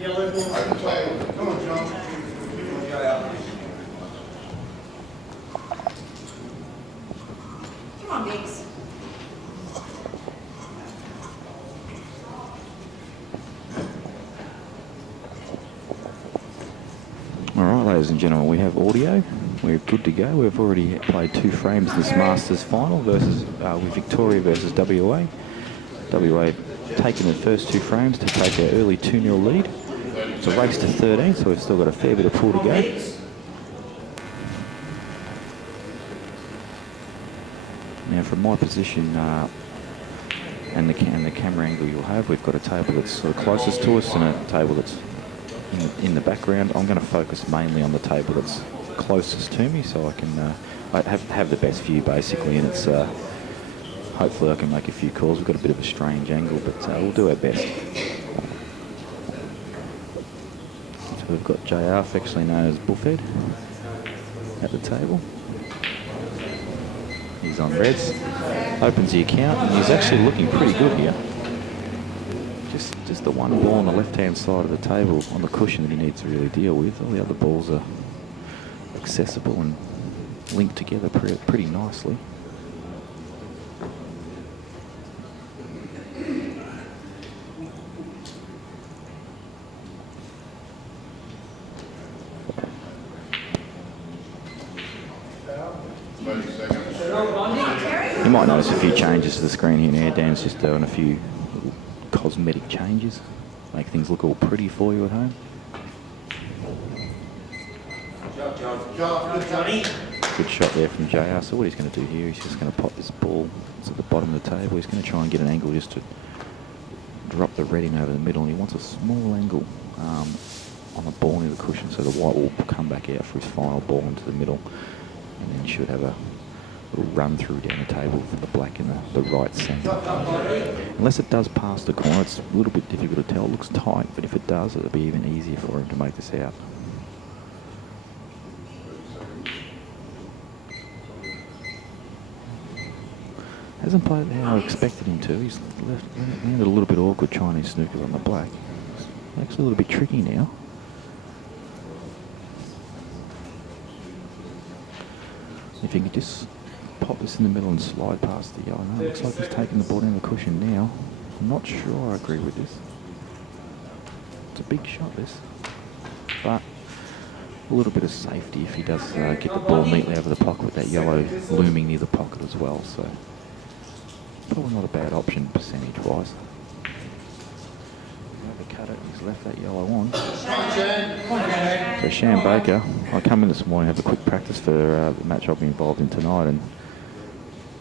Come on, John. Come on, Biggs. All right, ladies and gentlemen, we have audio. We're good to go. We've already played 2 frames this Masters final versus with Victoria versus WA. WA taking the first 2 frames to take our early 2-0 lead. It's a race to 13, so we've still got a fair bit of pool to go. Now, from my position and the camera angle you'll have, we've got a table that's sort of closest to us and a table that's in the background. I'm going to focus mainly on the table that's closest to me, so I can have the best view basically, and it's hopefully I can make a few calls. We've got a bit of a strange angle, but we'll do our best. So we've got JR, affectionately known as Bullfed, at the table. He's on reds, opens the account, and he's actually looking pretty good here. Just the one ball on the left-hand side of the table on the cushion that he needs to really deal with. All the other balls are accessible and linked together pretty nicely. You might notice a few changes to the screen here now. Dan's just doing a few cosmetic changes, make things look all pretty for you at home. Good shot there from JR. So what he's going to do here, he's just going to pop this ball to the bottom of the table. He's going to try and get an angle just to drop the red in over the middle, and he wants a small angle on the ball near the cushion, so the white will come back out for his final ball into the middle, and then you should have a little run through down the table for the black in the right centre. Unless it does pass the corner, it's a little bit difficult to tell. It looks tight, but if it does, it'll be even easier for him to make this out. Hasn't played how I expected him to. He's landed a little bit awkward trying his snooker on the black. It's actually a little bit tricky now. If you could just pop this in the middle and slide past the yellow. No, looks like he's taking the ball down the cushion now. I'm not sure I agree with this. It's a big shot, this. But a little bit of safety if he does get the ball neatly over the pocket with that yellow looming near the pocket as well. So probably not a bad option percentage-wise. Overcut it, he's left that yellow on. So Shan Baker, I come in this morning, have a quick practice for the match I'll be involved in tonight, and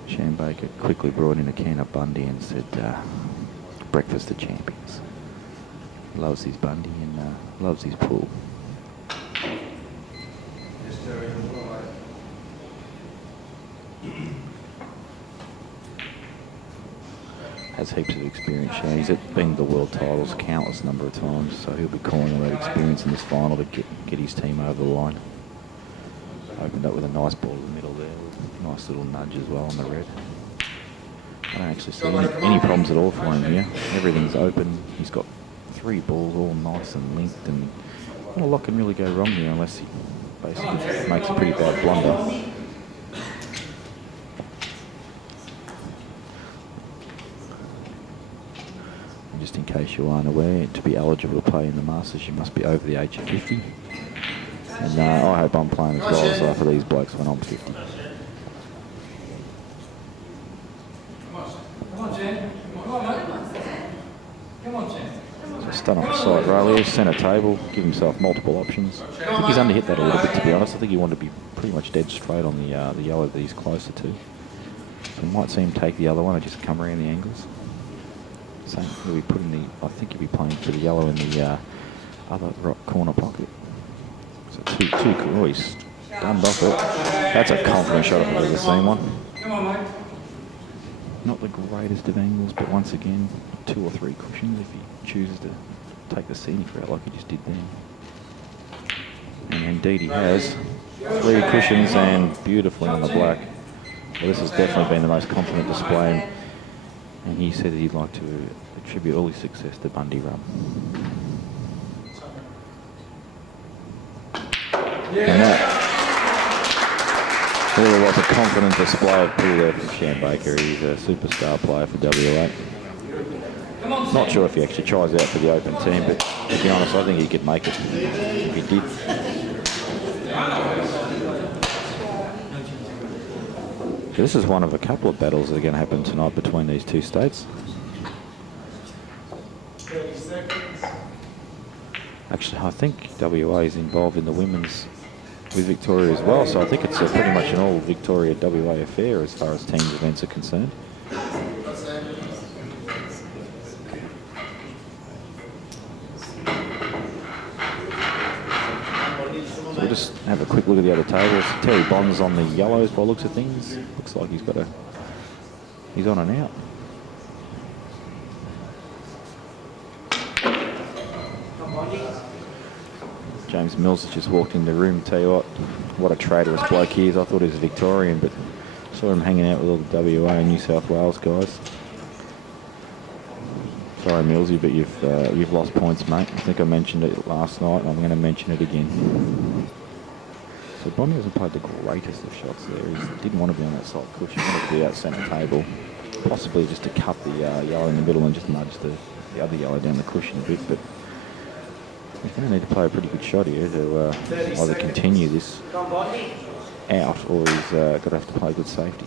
Shan Baker quickly brought in a can of Bundy and said, breakfast of champions. Loves his Bundy and loves his pool. Has heaps of experience. Yeah, he's been to the world titles countless number of times, so he'll be calling all that experience in this final to get his team over the line. Opened up with a nice ball in the middle there, with a nice little nudge as well on the red. I don't actually see any problems at all for him here. Everything's open. He's got 3 balls all nice and linked, and not a lot can really go wrong here unless he basically makes a pretty bad blunder. Just in case you aren't aware, to be eligible to play in the Masters, you must be over the age of 50. And I hope I'm playing as well as for these blokes when I'm 50. So start on the side rail here, centre table, give himself multiple options. I think he's underhit that a little bit, to be honest. I think he wanted to be pretty much dead straight on the yellow that he's closer to. So you might see him take the other one and just come around the angles. So he'll be putting the, I think he'll be playing for the yellow in the other right corner pocket. So two oh, he's done off it. That's a confident shot if I've ever seen one. Come on, mate. Not the greatest of angles, but once again, 2 or 3 cushions if he chooses to take the scenic route like he just did then. And indeed he has. 3 cushions and beautifully on the black. Well, this has definitely been the most confident display. And he said that he'd like to attribute all his success to Bundy Rum. And that really was a confident display of pull there from Shan Baker. He's a superstar player for WA. Not sure if he actually tries out for the open team, but to be honest, I think he could make it if he did. This is one of a couple of battles that are going to happen tonight between these two states. Actually, I think WA is involved in the women's with Victoria as well, so I think it's pretty much an all Victoria WA affair as far as teams events are concerned. So we'll just have a quick look at the other tables. Terry Bond's on the yellows by looks of things. Looks like he's on and out. James Mills has just walked in the room. Tell you what a traitorous bloke he is. I thought he was a Victorian, but saw him hanging out with all the WA and New South Wales guys. Sorry, Millsy, but you've lost points, mate. I think I mentioned it last night, and I'm going to mention it again. So Bondi hasn't played the greatest of shots there. He didn't want to be on that side cushion. He wanted to be out centre table, possibly just to cut the yellow in the middle and just nudge the other yellow down the cushion a bit, but he's going to need to play a pretty good shot here to either continue this out or he's got to have to play good safety.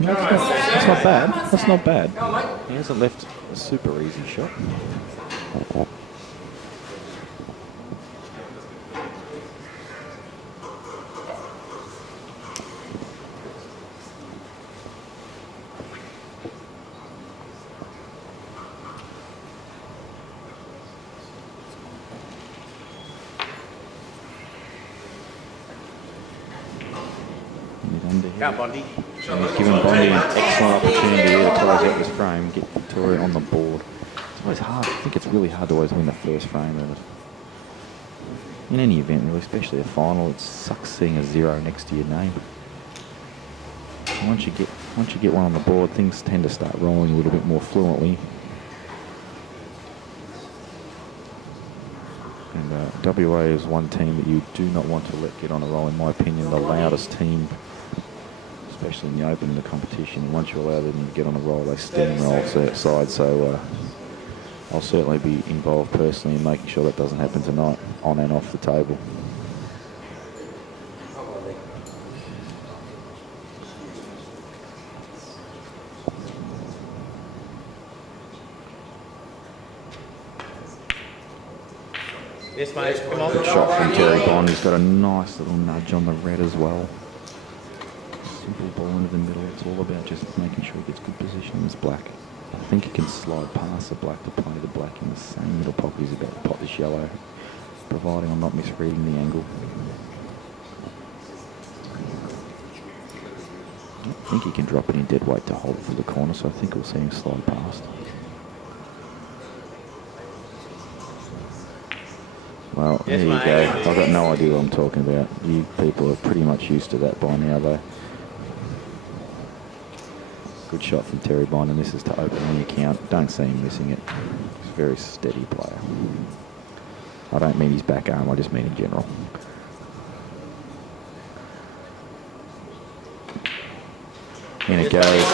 No, that's not bad. That's not bad. He hasn't left a super easy shot. Bondi. And he's given Bondi an excellent opportunity here to close out this frame, get Victoria on the board. It's always hard. I think it's really hard to always win the first frame of it. In any event, really, especially a final, it sucks seeing a 0 next to your name. And once you get one on the board, things tend to start rolling a little bit more fluently. And WA is one team that you do not want to let get on a roll, in my opinion. The loudest team, especially in the open in the competition. Once you allow them to get on a roll, they steamroll outside. So I'll certainly be involved personally in making sure that doesn't happen tonight, on and off the table. Yes, mate. Come on. Good shot from Terry Bond. He's got a nice little nudge on the red as well. Simple ball into the middle. It's all about just making sure he gets good position in this black. I think he can slide past the black to play the black in the same middle pocket he's about to pot this yellow, providing I'm not misreading the angle. I don't think he can drop it in dead weight to hold it for the corner, so I think we'll see him slide past. Well, there you go. I've got no idea what I'm talking about. You people are pretty much used to that by now, though. Good shot from Terry Bond, and this is to open the account. Don't see him missing it. He's a very steady player. I don't mean his back arm, I just mean in general. In it goes.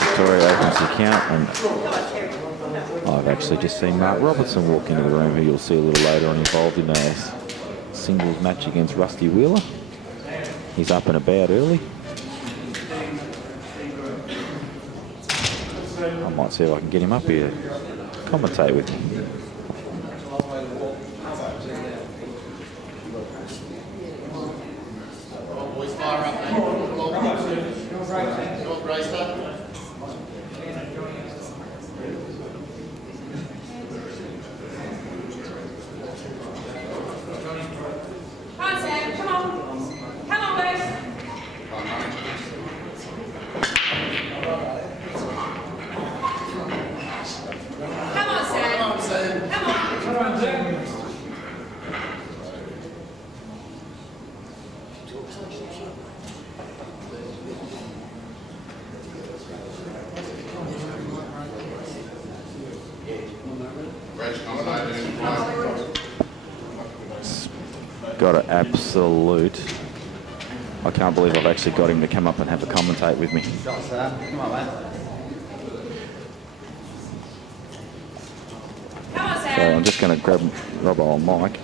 Victoria opens the account, and I've actually just seen Mark Robertson walk into the room, who you'll see a little later on, involved in a singles match against Rusty Wheeler. He's up and about early. I might see if I can get him up here to commentate with me. Got an absolute. I can't believe I've actually got him to come up and have a commentate with me. Shots there. Come on, mate. So I'm just going to grab Robbo on mic.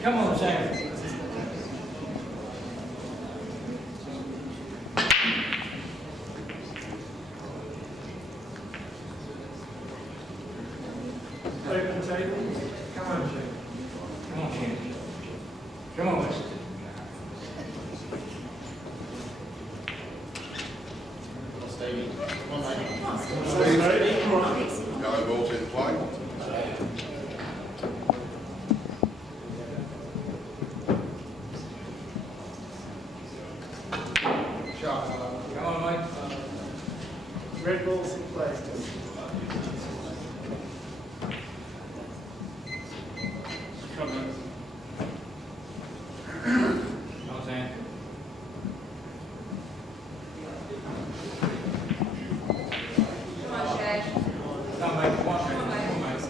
Come on, Sam. Open table. Come on, Sam. Come on, Sam. Come on, West. Stevie. Come on, mate. Stevie, come on. Yellow ball's in play. Come on, mate. Red ball's in play. Come on. Come on, Sam. Come on, mate. Come on, Sam. Come on, mate.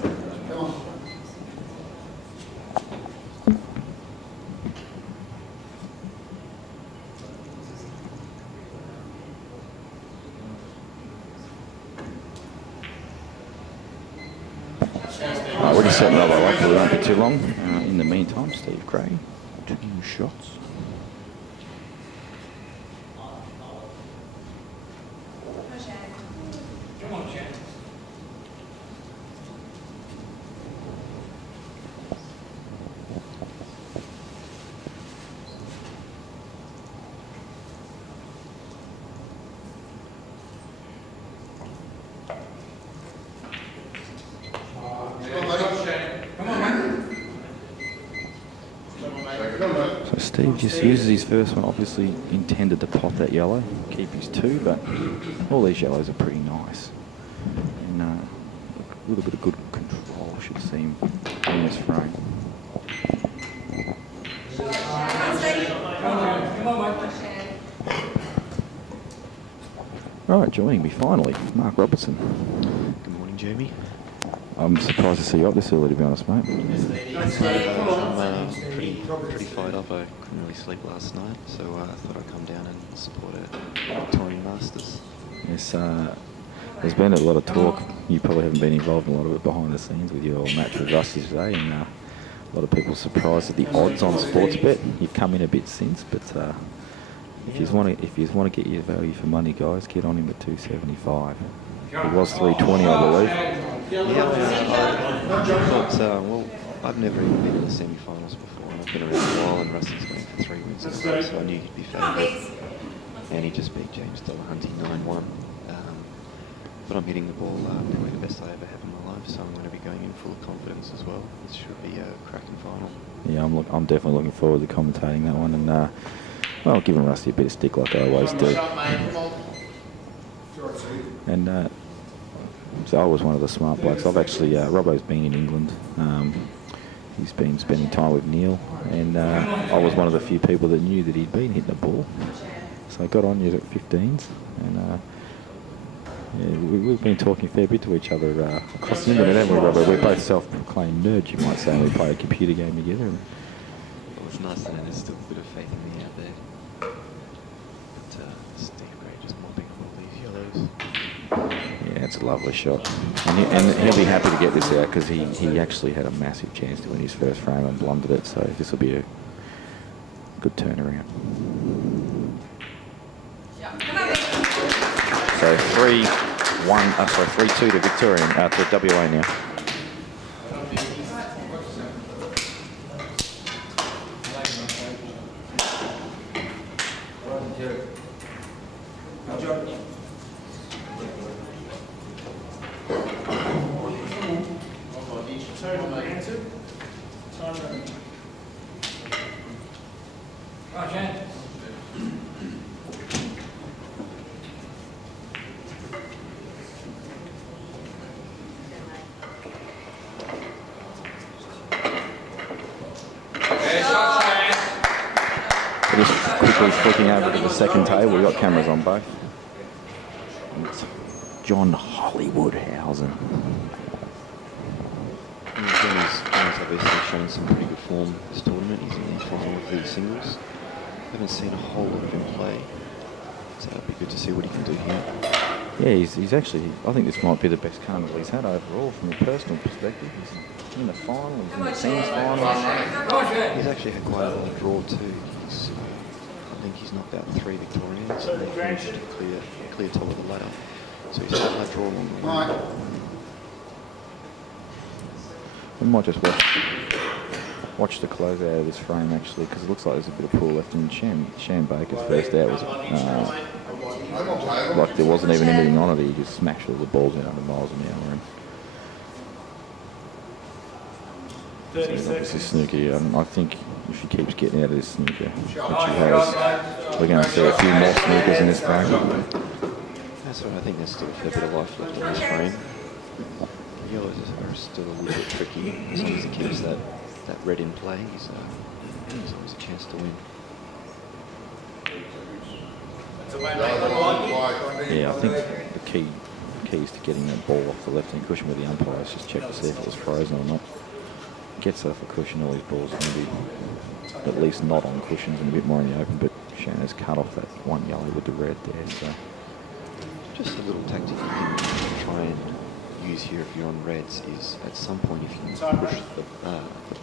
Come on. We're just setting Robbo up, so we won't be too long. In the meantime, Steve Gray, 2 shots. Come on, Sam. Come on, mate. So Steve just uses his first one, obviously intended to pop that yellow, keep his 2, but all these yellows are pretty nice. And a little bit of good control should seem in this frame. Come on, mate. Right, joining me finally, Mark Robertson. Good morning, Jamie. I'm surprised to see you up this early, to be honest, mate. I'm pretty fired up. I couldn't really sleep last night, so I thought I'd come down and support a Victorian Masters. Yes, there's been a lot of talk. You probably haven't been involved in a lot of it behind the scenes with your match with Rusty today, and a lot of people surprised at the odds on Sportsbet. You've come in a bit since, but if you want to get your value for money, guys, get on him at 275. It was 320, I believe. I thought, well, I've never even been in the semi-finals before, and I've been around a while, and Rusty's going for 3 wins in a row, so I knew he'd be favourite. And he just beat James Delahunty 9-1. But I'm hitting the ball probably the best I ever have in my life, so I'm going to be going in full of confidence as well. This should be a cracking final. Yeah, I'm definitely looking forward to commentating that one, and well, giving Rusty a bit of stick like I always do. And so I was one of the smart blokes. I've actually, Robbo's been in England. He's been spending time with Neil, and I was one of the few people that knew that he'd been hitting the ball. So I got on you at 15s, and yeah, we've been talking a fair bit to each other across England, haven't we, Robbo? We're both self-proclaimed nerds, you might say, and we play a computer game together. Well, it's nice to know there's still a bit of faith in me out there. But Steve Gray just mopping up all these yellows. Yeah, it's a lovely shot. And he'll be happy to get this out because he actually had a massive chance to win his first frame and blundered it, so this will be a good turnaround. So 3-2 to Victorian, to WA now. Right, Shane. Just quickly flicking over to the second table. We've got cameras on both. And it's John Hollywoodhausen. Johnny's obviously shown some pretty good form this tournament. He's in the final of the singles. Haven't seen a whole lot of him play, so it'll be good to see what he can do here. Yeah, he's actually, I think this might be the best carnival he's had overall from a personal perspective. He's in the final, he's in the team's final. He's actually had quite a lot of draw too. I think he's knocked out 3 Victorians and they managed to clear top of the ladder. So he's had that draw along the way. We might just watch the close out of this frame actually, because it looks like there's a bit of pull left. And Sham Baker's first out was like there wasn't even anything on it. He just smashed all the balls out 100 miles an hour. And 30 so this is seconds. snooker, and I think if he keeps getting out of this snooker, which he has, we're going to see a few more snookers in this frame. That's right, I think there's still a fair bit of life left in this frame. The yellows are still a little bit tricky. As long as he keeps that red in play, he's always a chance to win. Yeah, I think the key is to getting that ball off the left-hand cushion with the umpires. Just check to see if it was frozen or not. Gets off a cushion, all his balls are going to be at least not on cushions and a bit more in the open, but Shanna's cut off that one yellow with the red there. So Just a little tactic you can try and use here if you're on reds is at some point if you can push the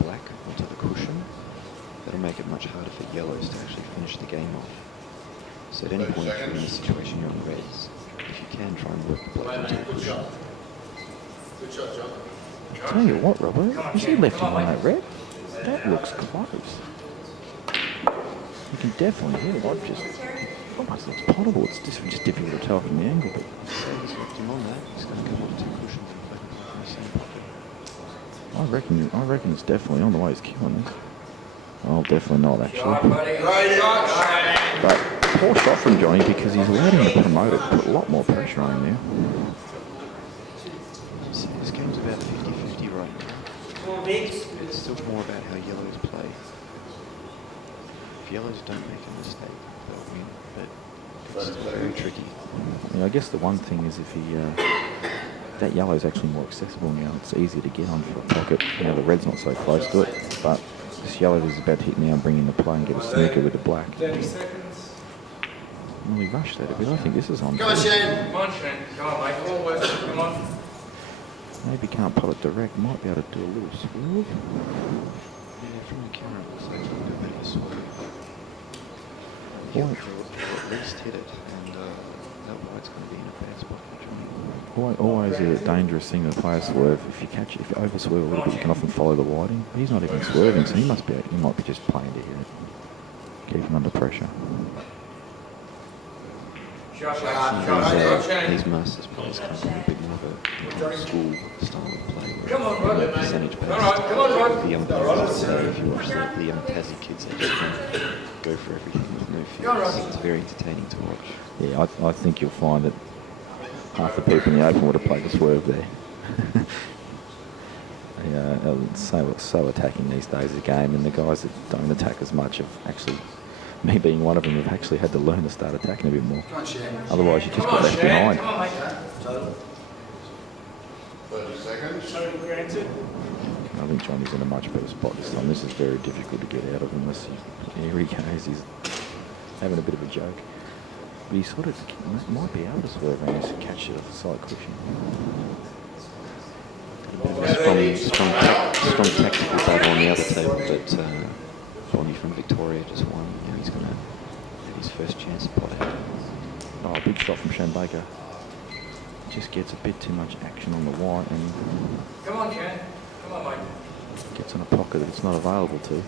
black onto the cushion, that'll make it much harder for yellows to actually finish the game off. So at any point if you're in a situation you're on reds, if you can try and work the black onto the cushion. Good shot, John. tell you what, Robert, is he left him on that red? That looks close. You can definitely hear it. Almost looks potable. It's just difficult to tell from the angle. But So he's left him on that. He's going to come off 2 cushions and play in the same pocket. I reckon it's definitely on the way he's killing it. Well, definitely not actually. But poor shot from Johnny because he's allowed him to promote it, put a lot more pressure on him now. So this game's about 50-50 right now. It's still more about how yellows play. If yellows don't make a mistake, they'll win, but it's still very tricky. Yeah, I guess the one thing is if he, that yellow is actually more accessible now. It's easier to get on for a pocket. You know, the red's not so close to it, but this yellow is about to hit now and bring in the play and get a snooker with the black. 30 seconds. Well, he rushed that a bit. I think this is on. Come on, Shane. Come on, Shane. Come on, mate. Come on, Wes. Come on. Maybe can't pull it direct. Might be able to do a little swerve. Yeah, from the camera it looks like he's got a bit of a swerve. Why? He'll at least hit it, and that white's going to be in a bad spot for Johnny. Always a dangerous thing to play a swerve. If you over swerve a little bit, you can often follow the whiting. He's not even swerving, so he might be just playing to hit it. Keep him under pressure. These masters players come from a bit more of a school style of play. Come on, Rod. Percentage based. Come on, Rod. The young players, if you watch the young Tassie kids, they just go for everything with no fear. It's very entertaining to watch. Yeah, I think you'll find that half the people in the Open would have played the swerve there. so attacking these days the game, and the guys that don't attack as much have actually, me being one of them, have actually had to learn to start attacking a bit more. Otherwise you just get left behind. Come on, mate. 30 seconds. Total granted. I think Johnny's in a much better spot this time. This is very difficult to get out of unless here he goes. He's having a bit of a joke. But he sort of might be able to swerve around and catch it off the side cushion. Strong tactical battle on the other table, but Bonnie from Victoria just won. Now he's going to have his first chance to pot out. Oh, a big shot from Shane Baker. Just gets a bit too much action on the white and Come on, Shane. Come on, mate. gets in a pocket that it's not available to.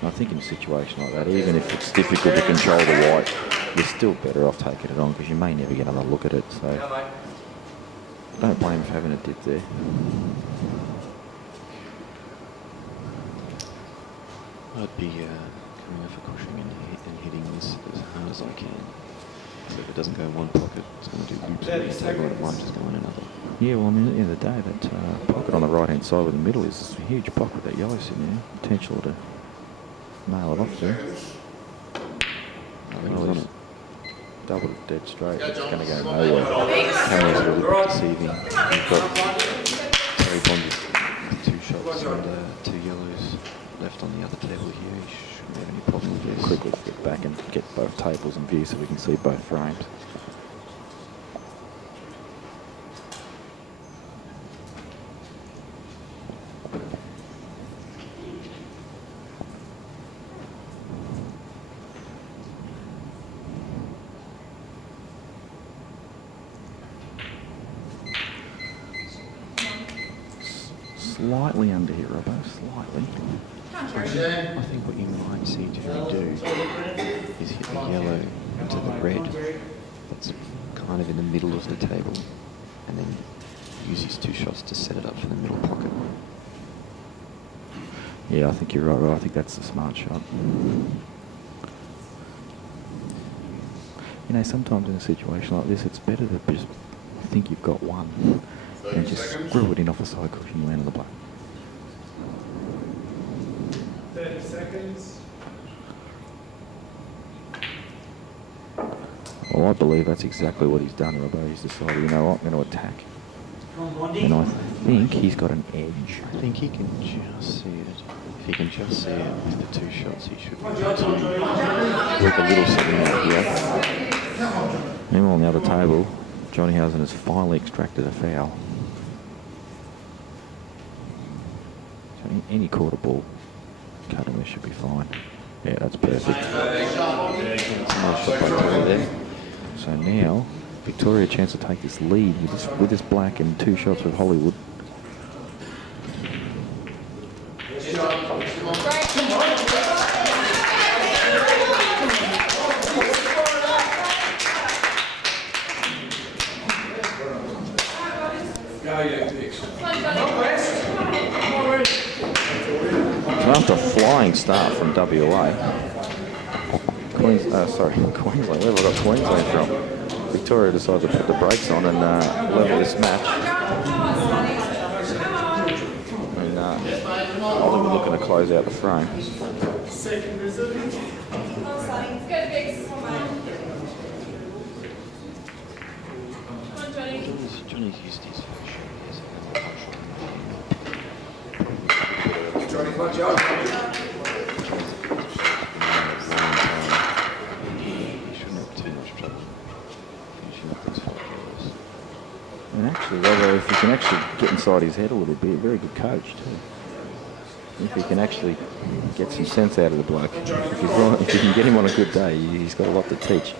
And I think in a situation like that, even if it's difficult to control the white, you're still better off taking it on because you may never get another look at it. So Come on, mate. don't blame him for having a dip there. I'd be coming off a cushion and hitting this as hard as I can. So if it doesn't go in one pocket, it's going to do loops on the table and it might just go in another. Yeah, well, I mean, at the end of the day, that pocket on the right-hand side with the middle is a huge pocket with that yellow sitting there. Potential to nail it off there. Well, Well, he's he's doubled it dead straight. Yeah, It's John, going to go come on. nowhere. Cameras are a little bit deceiving. You've got Terry Bond with 2 shots and 2 yellows left on the other table here. He shouldn't have any problem with this. Quickly flip back and get both tables in view so we can see both frames. Slightly under here, Robbo, slightly. I think what you might see Terry do is hit the yellow into the red. That's kind of in the middle of the table, and then use his 2 shots to set it up for the middle pocket. Yeah, I think you're right, Rob. I think that's the smart shot. You know, sometimes in a situation like this, it's better to just think you've got one and just screw it in off the side cushion and land on the black. 30 seconds. Well, I believe that's exactly what he's done, Robbo. He's decided, you know what, I'm going to attack. And I think he's got an edge. I think he can just see it. If he can just see it with the 2 shots, he should be able to work a little something out here. Meanwhile, on the other table, Johnnyhausen has finally extracted a foul. So any quarter ball cutting this should be fine. Yeah, that's perfect. It's a nice shot by Terry there. So now, Victoria a chance to take this lead with this black and 2 shots with Hollywood. So after a flying start from WA, Queensland, where have I got Queensland from? Victoria decided to put the brakes on and level this match. And Hollywood looking to close out the frame. Second visit. Johnny's used his first shot. He hasn't had much. Johnny, watch out. He shouldn't have too much trouble finishing up those 5 balls. And actually, Robbo, if you can actually get inside his head a little bit, very good coach too. If he can actually get some sense out of the bloke, if you can get him on a good day, he's got a lot to teach.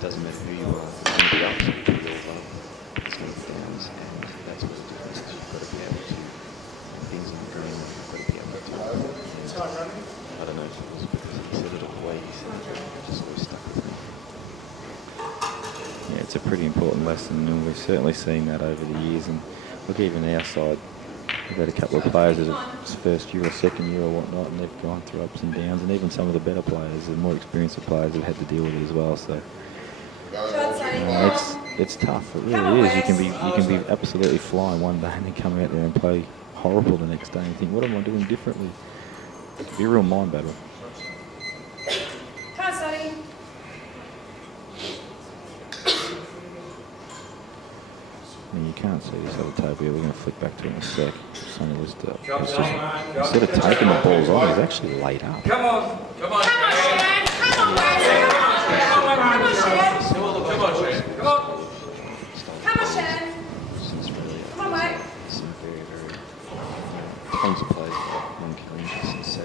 Doesn't matter who you are, it's going to be ups, it's going to be all it's going to be downs, and that's what the difference is. You've got to be able to, things in the dream, you've got to be able to, I don't know if it was because he said it or the way he said it, it just always stuck with me. Yeah, it's a pretty important lesson, and we've certainly seen that over the years. And look, even our side, we've had a couple of players that it's first year or second year or whatnot, and they've gone through ups and downs. And even some of the better players, the more experienced players, have had to deal with it as well. So it's tough. It really is. You can be absolutely flying one day and then come out there and play horrible the next day and think, what am I doing differently? It can be a real mind battle. And you can't see this other table here. We're going to flick back to it in a sec. Sonny was just, instead of taking the balls on, he's actually laid up. Come on. Come on. Tons of players like Monkey Rangers and Sage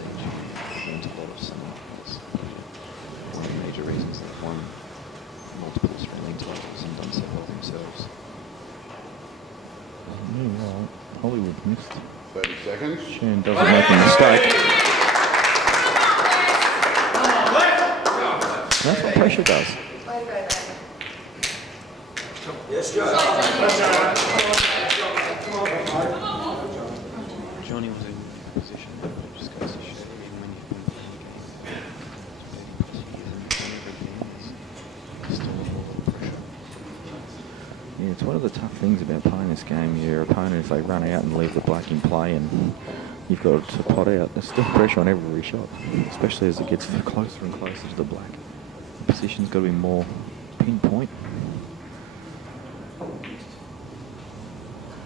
learned a lot of summer. That's one of the major reasons they've won multiple Australian titles and done so well themselves. Meanwhile, Hollywood missed. 30 seconds. Shan doesn't make a mistake. pressure does. Johnny was in a position that just goes to show even when you've been playing games 30 plus years and you've done every game, there's still a lot of pressure. Yeah, it's one of the tough things about playing this game. Your opponent, if they run out and leave the black in play and you've got to pot out, there's still pressure on every shot, especially as it gets closer and closer to the black. The position's got to be more pinpoint.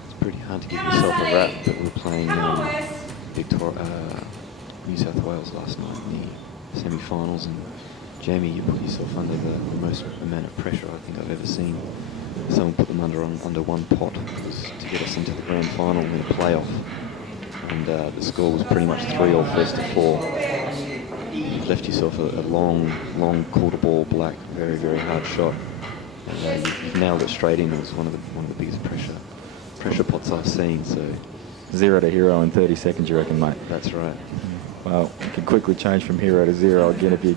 It's pretty hard to give yourself a rap, but we're playing New South Wales last night in the semi-finals, and Jamie, you put yourself under the most amount of pressure I think I've ever seen. Someone put them under one pot. It was to get us into the grand final in the playoff, and the score was pretty much 3-all first to 4. You've left yourself a long quarter ball black, very, very hard shot, and you've nailed it straight in. It was one of the biggest pressure pots I've seen. So 0 to hero in 30 seconds, you reckon, mate? that's right. Well, you can quickly change from 0 to 0 again if you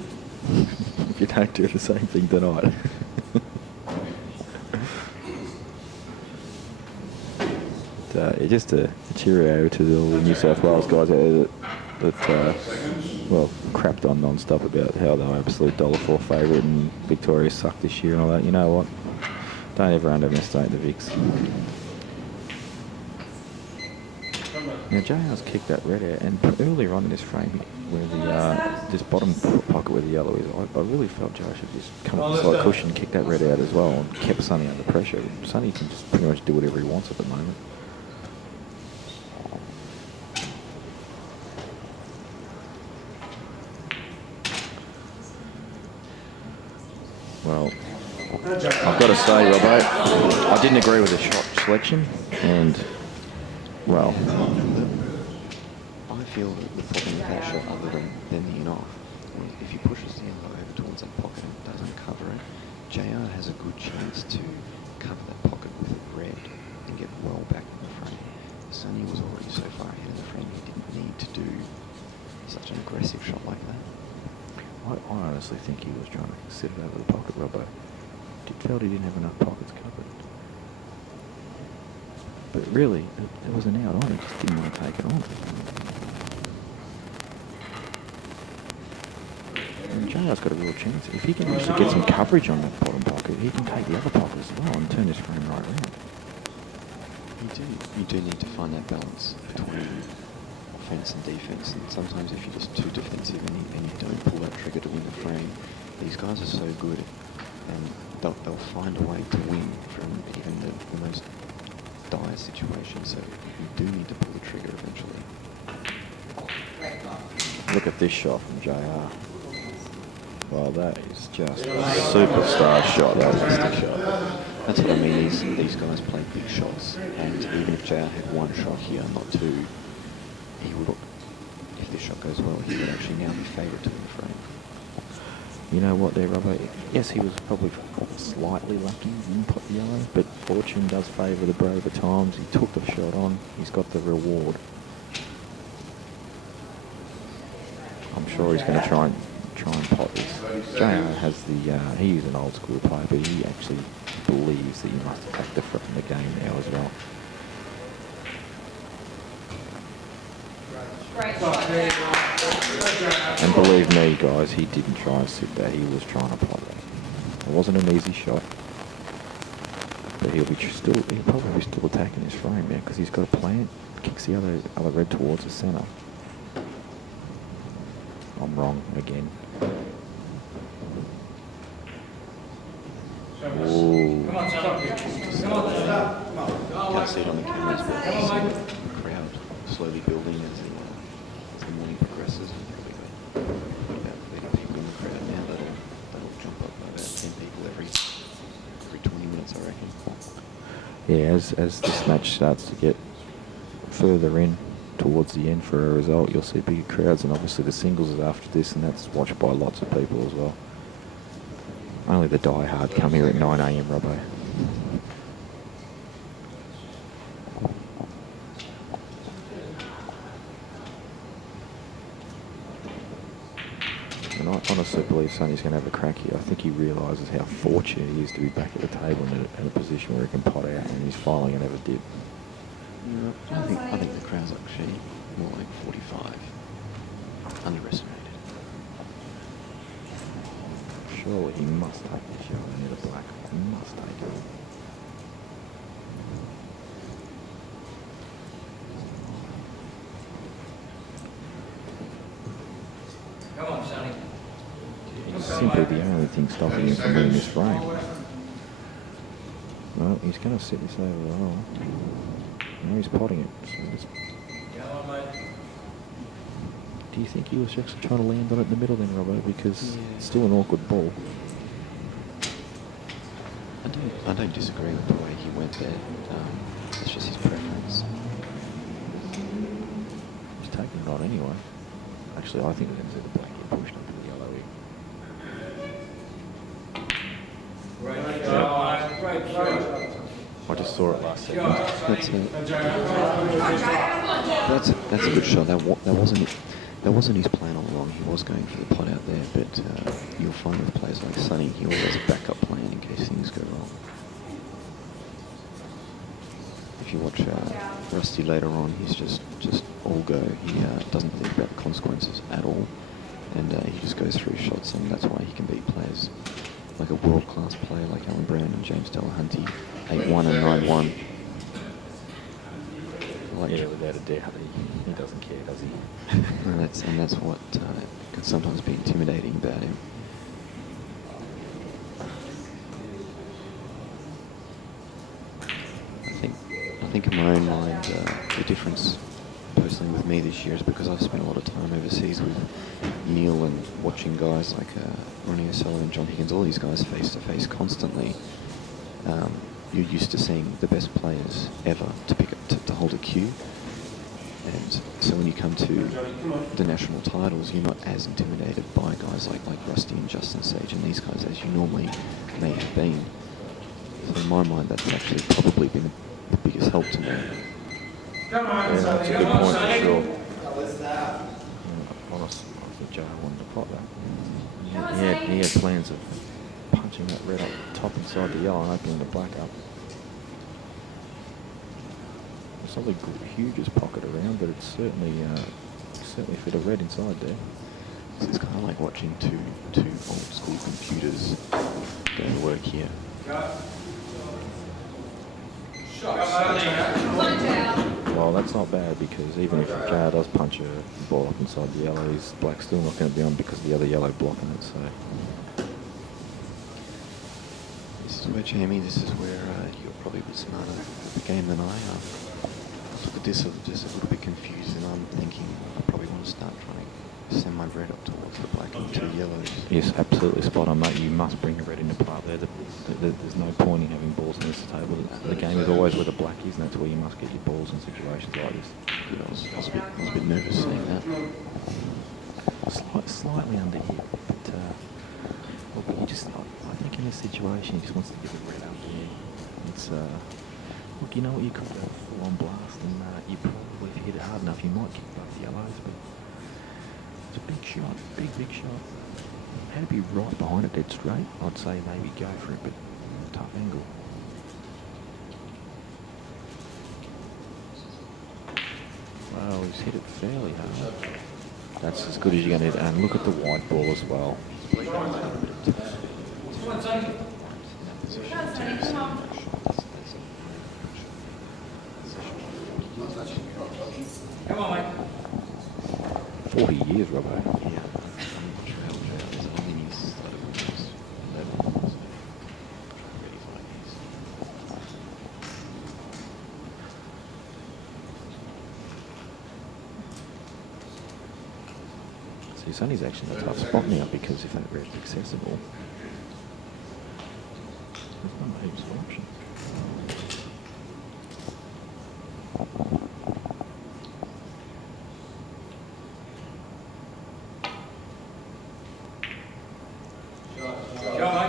don't do the same thing tonight. Just a cheerio to all the New South Wales guys out there that well, crapped on non-stop about how they were absolute $4 favourite and Victoria sucked this year and all that. You know what? Don't ever underestimate the VICs. Now, JR's kicked that red out, and earlier on in this frame, where this bottom pocket where the yellow is, I really felt JR should just come up with a slight cushion and kick that red out as well, and kept Sonny under pressure. Sonny can just pretty much do whatever he wants at the moment. Well, I've got to say, Robbo, I didn't agree with the shot selection, and, well, I feel that the problem with that shot, other than the in-off, if he pushes the yellow over towards that pocket and doesn't cover it, JR has a good chance to cover that pocket with red and get well back in the frame. Sonny was already so far ahead of the frame, he didn't need to do such an aggressive shot like that. I honestly think he was trying to sit it over the pocket, Robbo. Felt he didn't have enough pockets covered. But really, it was an out on. He just didn't want to take it on. And JR's got a real chance. If he can actually get some coverage on that bottom pocket, he can take the other pocket as well and turn this frame right around. You do need to find that balance between offense and defense, and sometimes if you're just too defensive and you don't pull that trigger to win the frame, these guys are so good, and they'll find a way to win from even the most dire situation. So you do need to pull the trigger eventually. Look at this shot from JR. Well, that is just a superstar shot. Fantastic shot. That's what I mean. These guys play big shots, and even if JR had one shot here, not two, he would, if this shot goes well, he would actually now be favourite to win the frame. You know what there, Robbo? Yes, he was probably slightly lucky in pot the yellow, but fortune does favour the brave at times. He took the shot on. He's got the reward. I'm sure he's going to try and pot this. JR has the, he is an old school player, but he actually believes that you must attack the game now as well. And believe me, guys, he didn't try and sit there. He was trying to pot it. It wasn't an easy shot, but he'll probably be still attacking this frame now because he's got a plan. Kicks the other red towards the centre. I'm wrong again. Ooh. Can't see it on the cameras, but you see the crowd slowly building as the morning progresses. I think we've got about 30 people in the crowd now. That'll jump up by about 10 people every 20 minutes, I reckon. Yeah, as this match starts to get further in towards the end for a result, you'll see bigger crowds, and obviously the singles is after this, and that's watched by lots of people as well. Only the die-hard come here at 9 AM, Robbo. And I honestly believe Sonny's going to have a crack here. I think he realises how fortunate he is to be back at the table in a position where he can pot out, and he's finally going to have a dip. No, I think the crowd's actually more like 45. Underestimated. Surely he must take this yellow near the black. He must take it. Come on, Sonny. It's simply the only thing stopping him from winning this frame. Well, he's going to sit this over the hole. Now he's potting it. So just... Come on, mate. Do you think he was just trying to land on it in the middle then, Robbo? Because it's still an awkward ball. I don't disagree with the way he went there. It's just his preference. He's taking it on anyway. Actually, I think we're going to see the black get pushed onto the yellow here. Great shot. Great shot. I just saw it last second. That's a good shot. That wasn't his plan all along. He was going for the pot out there, but you'll find with players like Sonny, he always has a backup plan in case things go wrong. If you watch Rusty later on, he's just all go. He doesn't think about the consequences at all, and he just goes through shots, and that's why he can beat players like a world-class player like Alan Brown and James Delahunty, 8-1 and 9-1. Like, Yeah, without a doubt, he doesn't care, does he? and that's what can sometimes be intimidating about him. I think in my own mind, the difference personally with me this year is because I've spent a lot of time overseas with Neil and watching guys like Ronnie O'Sullivan, John Higgins, all these guys face to face constantly. You're used to seeing the best players ever to hold a cue, and so when you come to the national titles, you're not as intimidated by guys like Rusty and Justin Sage and these guys as you normally may have been. So in my mind, that's actually probably been the biggest help to me. Come on, Yeah, that's a good point for sure. sure. Honestly, I think Joe wanted to pot that. He had plans of punching that red up top inside the yellow and opening the black up. It's not the hugest pocket around, but it's certainly fit a red inside there. It's kind of like watching two old school computers go to work here. Well, that's not bad, because even if JR does punch a ball up inside the yellow, his black's still not going to be on because of the other yellow blocking it. So This is where, Jamie, you're probably a bit smarter at the game than I am. I look at this just a little bit confused, and I'm thinking I probably want to start trying to send my red up towards the black and two yellows. yes, absolutely spot on, mate. You must bring the red into play there. There's no point in having balls on this table. The game is always where the black is, and that's where you must get your balls in situations like this. Yeah, I was a bit nervous saying that. Slightly under here, but look, I think in this situation, he just wants to get the red up there. It's look, you know what, you could go full on blast, and you probably, if you hit it hard enough, you might kick both yellows, but it's a big shot, big shot. Had to be right behind it dead straight. I'd say maybe go for it, but tough angle. Well, he's hit it fairly hard. That's as good as you're going to hit. And look at the white ball as well. Come on, mate. 40 years, Robbo. Yeah, I'm not sure how old that is. I think he's started when he was 11. So really 5 years. See, Sonny's actually in a tough spot now, because if that red's accessible, there's not heaps of options.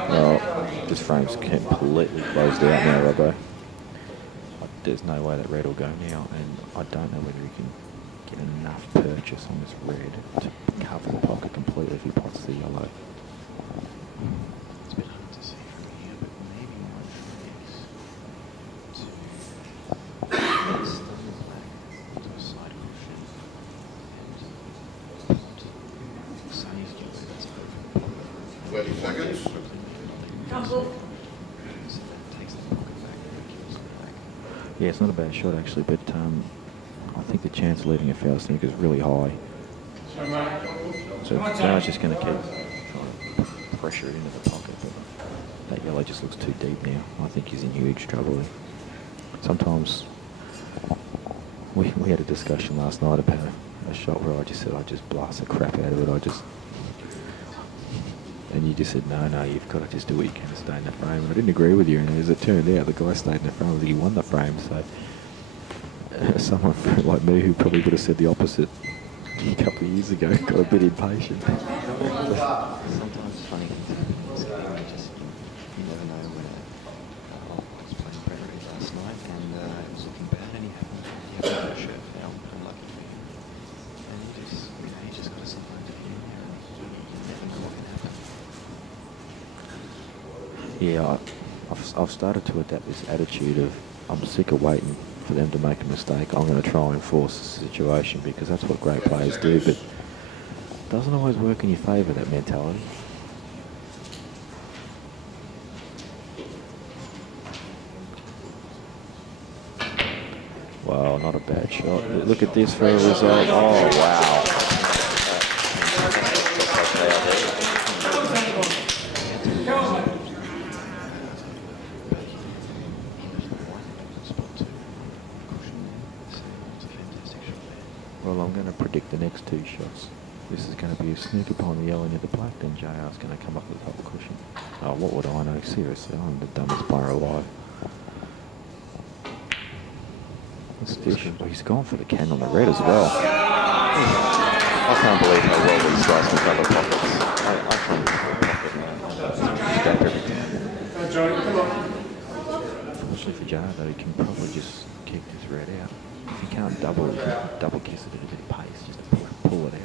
Well, this frame's completely closed out now, Robbo. There's no way that red will go now, and I don't know whether he can get enough purchase on this red to cover the pocket completely if he pots across the yellow. It's a bit hard to see from here, but maybe you might try this to stun the black onto a side cushion and put Sunny's yellow that's open. 30 seconds. So that takes the pocket back and kills the black. Yeah, it's not a bad shot actually, but I think the chance of leaving a foul snooker is really high. So Joe's just going to keep trying to pressure it into the pocket, but that yellow just looks too deep now. I think he's in huge trouble there. Sometimes we had a discussion last night about a shot where I just said I just blast the crap out of it. And you just said, no, you've got to just do what you can to stay in the frame. And I didn't agree with you, and as it turned out, the guy stayed in the frame. I think he won the frame, so someone like me who probably would have said the opposite a couple of years ago got a bit impatient. Sometimes funny things happen in this game. You never know when I was playing Predator last night and it was looking bad and he had a shirt foul, unlucky for him. And you just got to sometimes get in there and you never know what can happen. Yeah, I've started to adapt this attitude of I'm sick of waiting for them to make a mistake. I'm going to try and force the situation because that's what great players do, but it doesn't always work in your favour, that mentality. Wow, not a bad shot. Look at this for a result. Oh, wow. Well, I'm going to predict the next two shots. This is going to be a snooker behind the yellow near the black, then JR's going to come up with the top cushion. Oh, what would I know? Seriously, I'm the dumbest player alive. This fish, oh, he's gone for the can on the red as well. I can't believe how well these guys can cover pockets. I can't stack everything. Unfortunately for JR, though, he can probably just kick this red out. If he can't double kiss it at a bit of pace, just pull it out.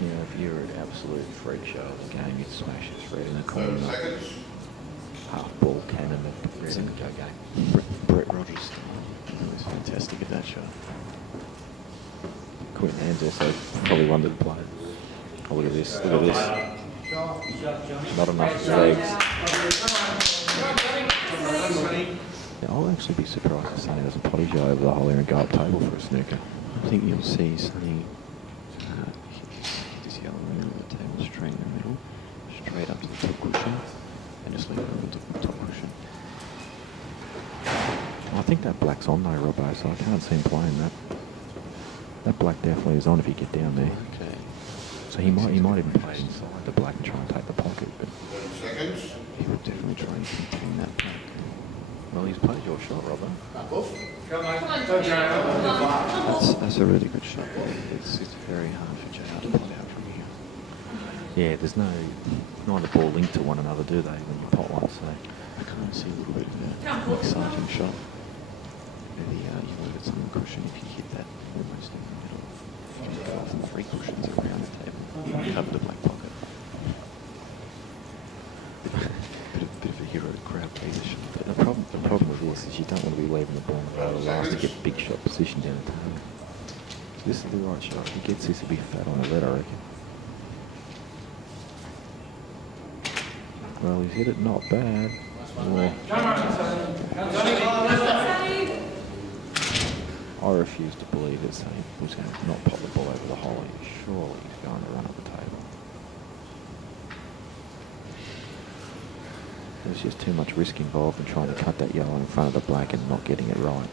You know, if you're an absolute freak show of the game, you'd smash this red in the corner. 30 seconds. Half ball cannon, the red in the go game. Brett Rogers was fantastic at that shot. Quentin Hand's also probably one to play. Oh, look at this, look at this. Not enough legs. Yeah, I'll actually be surprised if Sonny doesn't potty Joe over the hole here and go up table for a snooker. I think you'll see Sonny this yellow in the middle of the table, straight in the middle, straight up to the top cushion, and just leave it over the top cushion. I think that black's on though, Robbo, so I can't see him playing that. That black definitely is on if you get down there. Okay. So he might even play inside the black and try and take the pocket, but 30 seconds. He would definitely try and contain that black. well, he's played your shot, Robbo. That's a really good shot. It's very hard for JR to pot out from here. Yeah, there's neither ball linked to one another, do they, when you pot one, so. I can't see a little bit of an exciting shot. Maybe you would have some cushion if you hit that almost in the middle. You go off the three cushions around the table. You cover the black pocket. bit of a hero crowd pleaser shot. The problem with this is you don't want to be leaving the ball in the road last to get big shot position down the table. This is the right shot. If he gets this, he'll be fat on the red, I reckon. Well, he's hit it not bad. Yeah. I refuse to believe it, so he was going to not pop the ball over the hole. Surely he's going to run up the table. There's just too much risk involved in trying to cut that yellow in front of the black and not getting it right.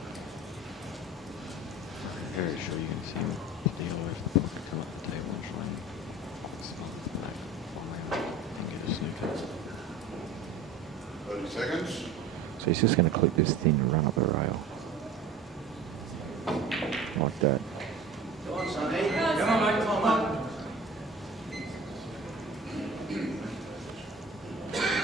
Very sure you're going to see him put the yellow over the pocket, come up the table and try and smell the black, fly out and get a snooker. 30 seconds. So he's just going to clip this thin and run up the rail. Like that.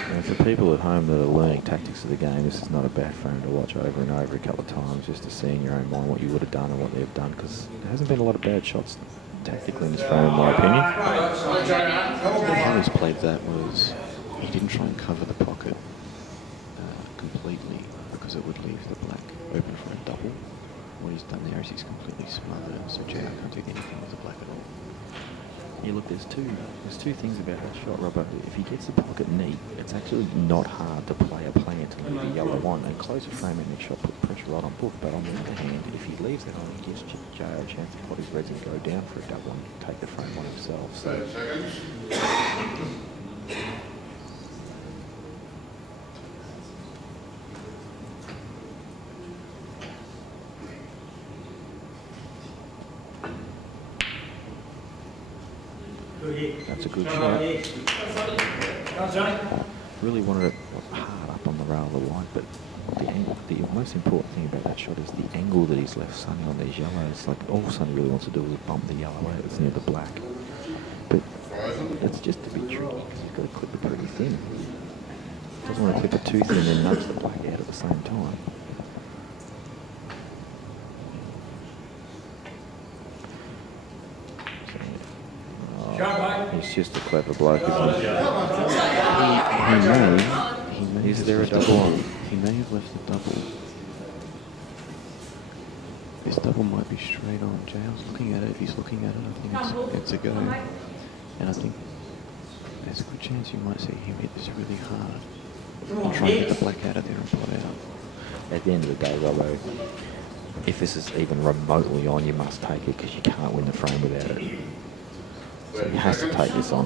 And if For people at home that are learning tactics of the game, this is not a bad frame to watch over and over a couple of times just to see in your own mind what you would have done and what they've done, because there hasn't been a lot of bad shots tactically in this frame, in my opinion. How he's played that was he didn't try and cover the pocket completely because it would leave the black open for a double. What he's done there is he's completely smothered, so JR can't do anything with the black at all. Yeah, look, there's two things about that shot, Robert. If he gets the pocket neat, it's actually not hard to play a plan to leave the yellow on and close the frame and next shot, put pressure right on book. But on the other hand, if he leaves that on, he gives JR a chance to pot his reds and go down for a double and take the frame on himself. So 30 seconds. that's a good shot. Really wanted it hard up on the rail of the white, but the angle, the most important thing about that shot is the angle that he's left Sonny on these yellows. Like, all Sonny really wants to do is bump the yellow out that's near the black. But it's just a bit tricky because he's got to clip it pretty thin. He doesn't want to clip it too thin and then nudge the black out at the same time. He's just a clever bloke, isn't he? He may Is there a double on? He may have left the double. This double might be straight on. JR's looking at it. If he's looking at it, I think it's a go. And I think there's a good chance you might see him hit this really hard and try and get the black out of there and pot out. At the end of the day, Robbo, if this is even remotely on, you must take it because you can't win the frame without it. So he has to take this on.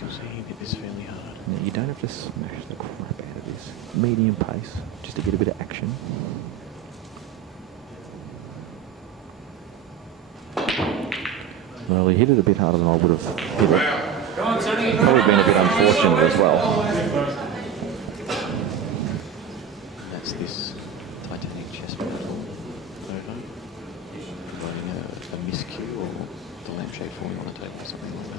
You'll see him hit this fairly hard. Now, you don't have to smash the crap out of this. Medium pace, just to get a bit of action. Well, he hit it a bit harder than I would have hit it. Probably been a bit unfortunate as well. That's this Titanic chess battle over. Playing a miscue or the lampshade falling on the table or something like that.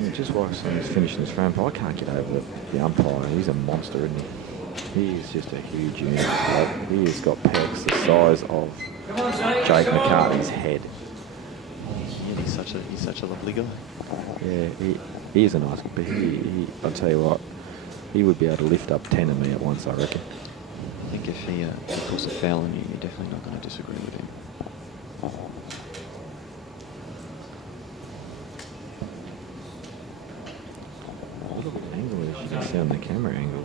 Yeah, just while he's finishing this round, I can't get over the umpire. He's a monster, isn't he? He is just a huge unit. Like, he has got pecs the size of Jake McCarthy's head. Yeah, he's such a lovely guy. Yeah, he is a nice guy, but I'll tell you what, he would be able to lift up 10 of me at once, I reckon. I think if he calls a foul on you, you're definitely not going to disagree with him. Look at the angle as you can see on the camera angle.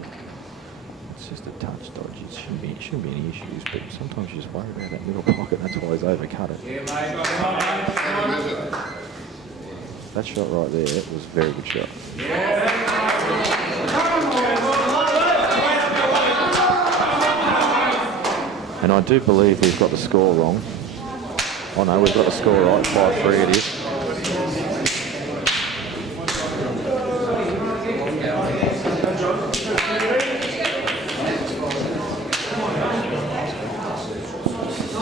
It's just a touch dodge. It shouldn't be any issues, but sometimes you just worry about that middle pocket. That's why he's overcut it. That shot right there was a very good shot. And I do believe we've got the score wrong. Oh no, we've got the score right. 5-3 it is.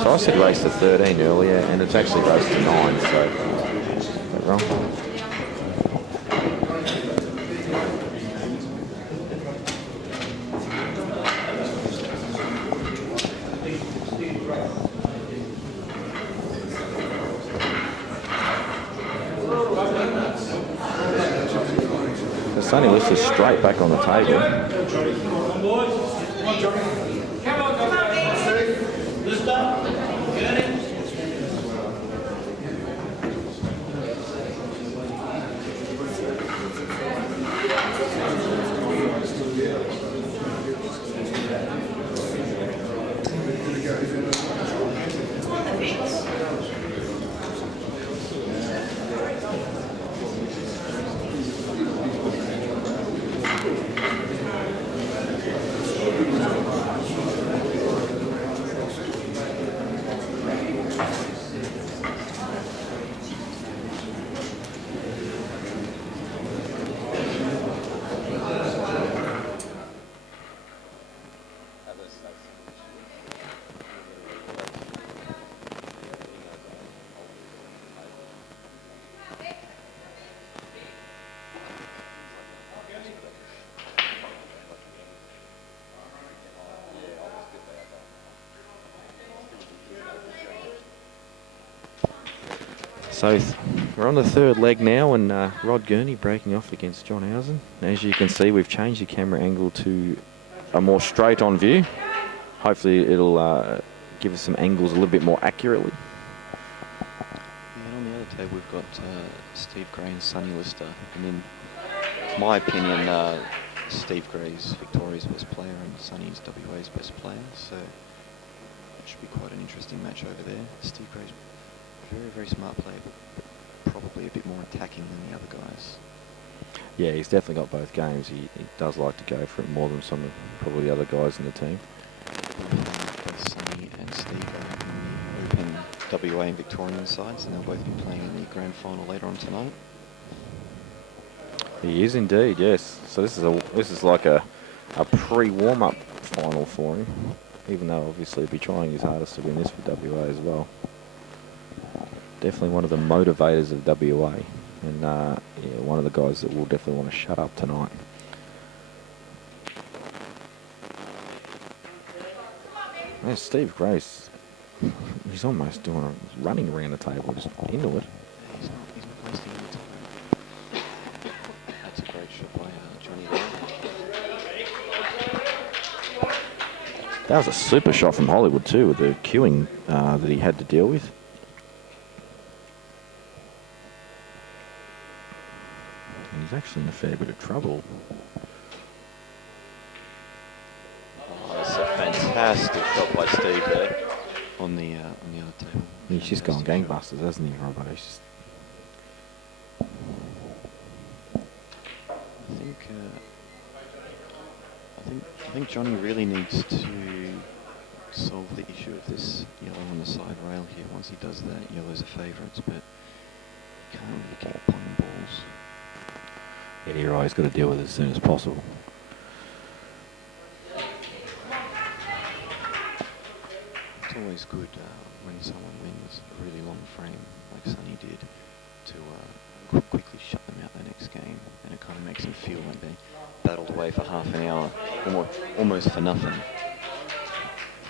So I said race to 13 earlier, and it's actually raced to 9, so is that wrong? So Sonny lifts us straight back on the table. So we're on the third leg now, and Rod Gurney breaking off against John Housen. As you can see, we've changed the camera angle to a more straight-on view. Hopefully it'll give us some angles a little bit more accurately. And on the other table, we've got Steve Gray and Sonny Lister. And in my opinion, Steve Gray's Victoria's best player and Sonny's WA's best player. So it should be quite an interesting match over there. Steve Gray's very, very smart player, but probably a bit more attacking than the other guys. Yeah, he's definitely got both games. He does like to go for it more than some of probably the other guys in the team. Both Sonny and Steve are in the Open WA and Victorian sides, and they'll both be playing in the grand final later on tonight. He is indeed, yes. So this is like a pre-warm-up final for him, even though obviously he'll be trying his hardest to win this for WA as well. Definitely one of the motivators of WA, and yeah, one of the guys that will definitely want to shut up tonight. There's Steve Grace. He's almost doing a running around the table, just into it. He's not wasting any time. That's a great shot by Johnny there. That was a super shot from Hollywood too, with the queuing that he had to deal with. And he's actually in a fair bit of trouble. Oh, that's a fantastic shot by Steve there on the other table. He's just gone gangbusters, hasn't he, Robbo? He's just... I think Johnny really needs to solve the issue of this yellow on the side rail here. Once he does that, yellow's are favourites, but he can't really keep playing balls. Yeah, you're right. He's got to deal with it as soon as possible. It's always good when someone wins a really long frame, like Sonny did, to quickly shut them out the next game, and it kind of makes them feel like they battled away for half an hour, almost for nothing.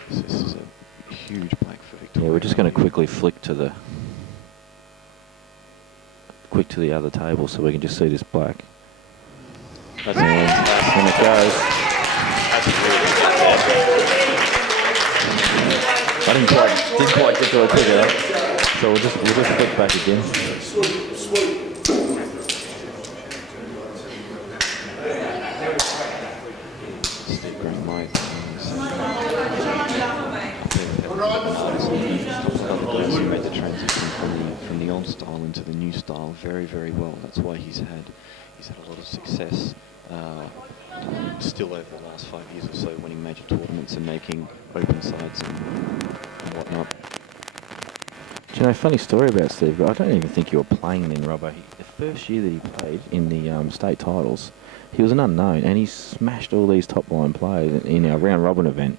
So this is a huge black for Victoria. Yeah, we're just going to quickly flick to the other table so we can just see this black. That's And it goes. That's really I didn't quite get to it quick enough, so we'll just flick back again. Steve Green might. He made the transition from the old style into the new style very, very well. That's why he's had a lot of success still over the last 5 years or so, winning major tournaments and making open sides and whatnot. Do you know, funny story about Steve, I don't even think you were playing then, Robbo. The first year that he played in the state titles, he was an unknown, and he smashed all these top-line players in our round robin event.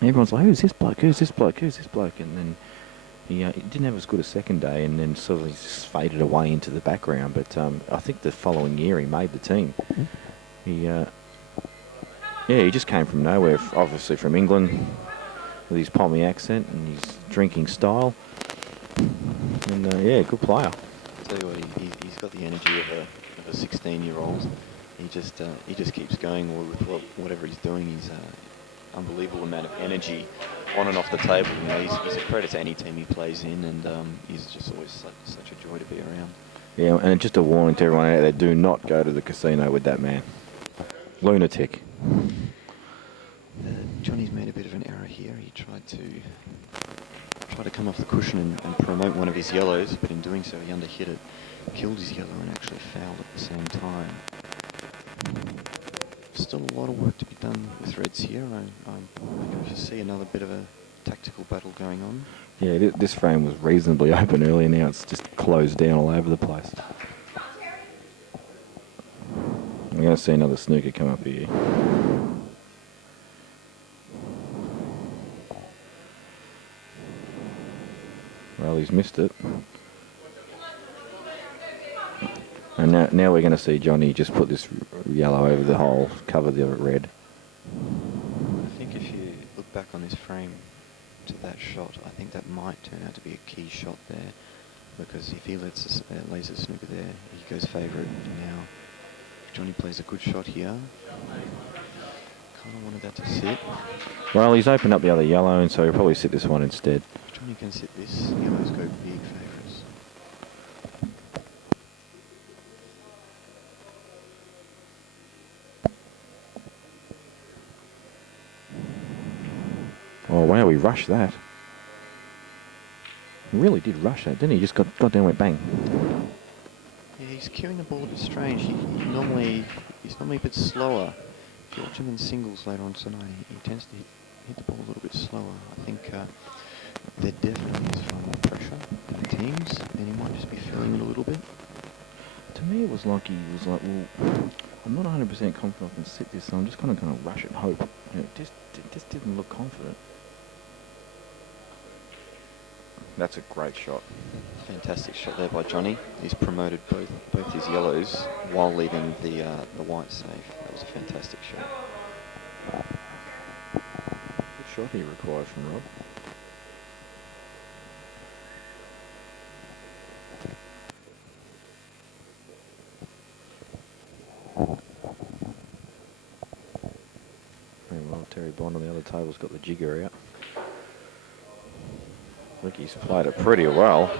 Everyone's like, who's this bloke, who's this bloke, who's this bloke? And then he didn't have as good a second day, and then sort of he just faded away into the background. But I think the following year he made the team. He just came from nowhere, obviously from England, with his Pommy accent and his drinking style. And yeah, good player. I'll tell you what, he's got the energy of a 16-year-old. He just keeps going with whatever he's doing. He's unbelievable amount of energy on and off the table. You know, he's a credit to any team he plays in, and he's just always such a joy to be around. Yeah, and just a warning to everyone out there, do not go to the casino with that man. Lunatic. Johnny's made a bit of an error here. He tried to come off the cushion and promote one of his yellows, but in doing so he underhit it, killed his yellow and actually fouled at the same time. Still a lot of work to be done with reds here. I can see another bit of a tactical battle going on. Yeah, this frame was reasonably open earlier. Now it's just closed down all over the place. We're going to see another snooker come up here. Well, he's missed it. And now we're going to see Johnny just put this yellow over the hole, cover the red. I think if you look back on this frame to that shot, I think that might turn out to be a key shot there. because if he lays a snooker there, he goes favourite. Now, if Johnny plays a good shot here, kind of wanted that to sit. Well, he's opened up the other yellow, and so he'll probably sit this one instead. If Johnny can sit this, yellows go big favourites. Oh, wow, he rushed that. He really did rush that, didn't he? Just got down and went bang. Yeah, he's cueing the ball a bit strange. He's normally a bit slower. If you watch him in singles later on tonight, he tends to hit the ball a little bit slower. I think there definitely is far more pressure in the teams, and he might just be feeling it a little bit. To me, it was like he was like, well, I'm not 100% confident I can sit this, so I'm just kind of rush it and hope. You know, it just didn't look confident. That's a great shot. Fantastic shot there by Johnny. He's promoted both his yellows while leaving the white safe. That was a fantastic shot. Good shot he requires from Rob. Meanwhile, Terry Bond on the other table's got the jigger out. I think he's played it pretty well.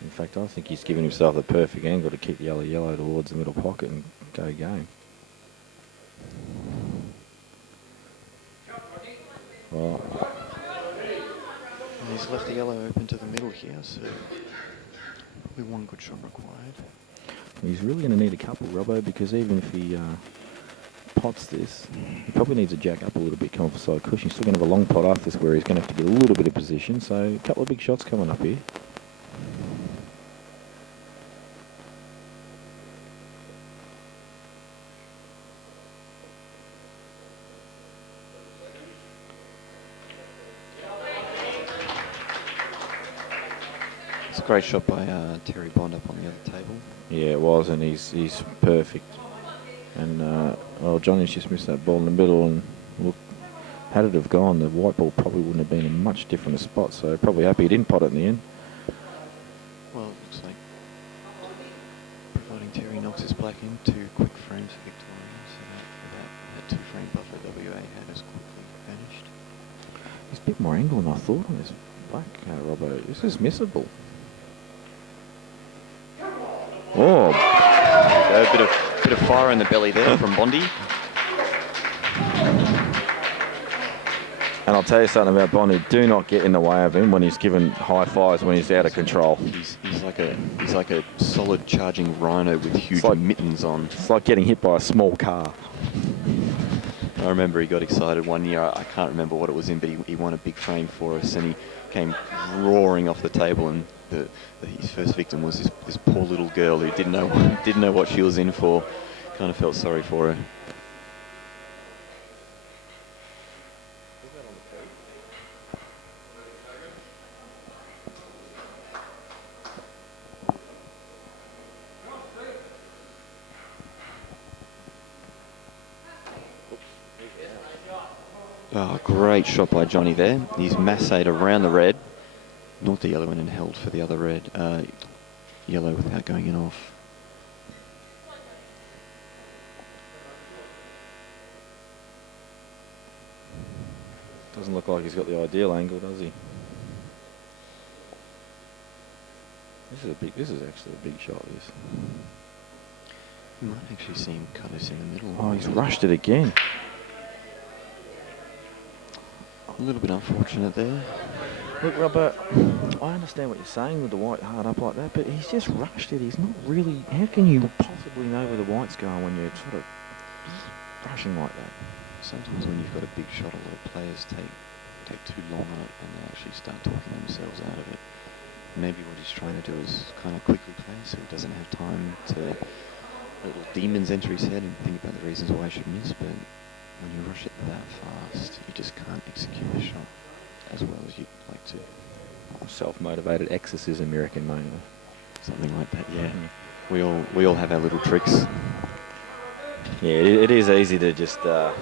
In fact, I think he's given himself the perfect angle to keep the yellow towards the middle pocket and go game. Well, And he's left the yellow open to the middle here, so probably one good shot required. he's really going to need a couple, Robbo, because even if he pots this, he probably needs to jack up a little bit, come off the side cushion. He's still going to have a long pot after this where he's going to have to get a little bit of position, so a couple of big shots coming up here. It's a great shot by Terry Bond up on the other table. Yeah, it was, and he's perfect. And, well, Johnny's just missed that ball in the middle, and look, had it have gone, the white ball probably wouldn't have been in much different a spot, so probably happy he didn't pot it in the end. Well, it looks like providing Terry knocks his black in 2 quick frames for Victoria, so that 2-frame buffer WA had is quickly vanished. There's a bit more angle than I thought on this black, Robbo. This is missable. Oh, A bit of fire in the belly there from Bondi. and I'll tell you something about Bondi. Do not get in the way of him when he's given high fives when he's out of control. He's like a solid charging rhino with huge mittens on. It's like getting hit by a small car. I remember he got excited one year. I can't remember what it was in, but he won a big frame for us, and he came roaring off the table. And his first victim was this poor little girl who didn't know what she was in for. Kind of felt sorry for her. Oh, great shot by Johnny there. He's massaged around the red, not the yellow, and then held for the other red. Yellow without going in off. Doesn't look like he's got the ideal angle, does he? This is actually a big shot, this. You might actually see him cut us in the middle. Oh, he's rushed it again. A little bit unfortunate there. Look, Robert, I understand what you're saying with the white hard up like that, but he's just rushed it. He's not really... How can you possibly know where the white's going when you're sort of rushing like that? Sometimes when you've got a big shot, a lot of players take too long on it and they actually start talking themselves out of it. Maybe what he's trying to do is kind of quickly play so he doesn't have time to little demons enter his head and think about the reasons why he should miss, but when you rush it that fast, you just can't execute the shot as well as you'd like to. Self-motivated exorcism, you reckon, mate? Something like that, yeah. We all have our little tricks. Yeah, it is easy to just,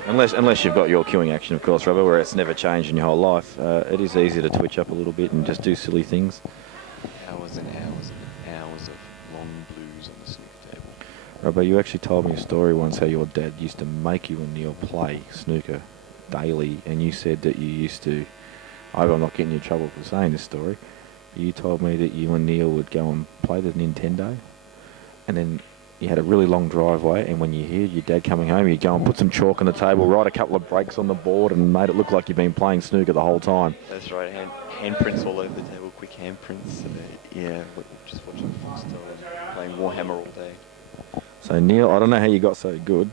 unless you've got your queuing action, of course, Robert, where it's never changed in your whole life, it is easy to twitch up a little bit and just do silly things. Hours and hours and hours of long blues on the snooker table. Robert, you actually told me a story once how your dad used to make you and Neil play snooker daily, and you said that you used to, I hope I'm not getting you in trouble for saying this story, but you told me that you and Neil would go and play the Nintendo, and then you had a really long driveway, and when you heard your dad coming home, you'd go and put some chalk on the table, write a couple of breaks on the board, and made it look like you'd been playing snooker the whole time. That's right, handprints all over the table, quick handprints. Yeah, just watching Foster playing Warhammer all day. So Neil, I don't know how you got so good.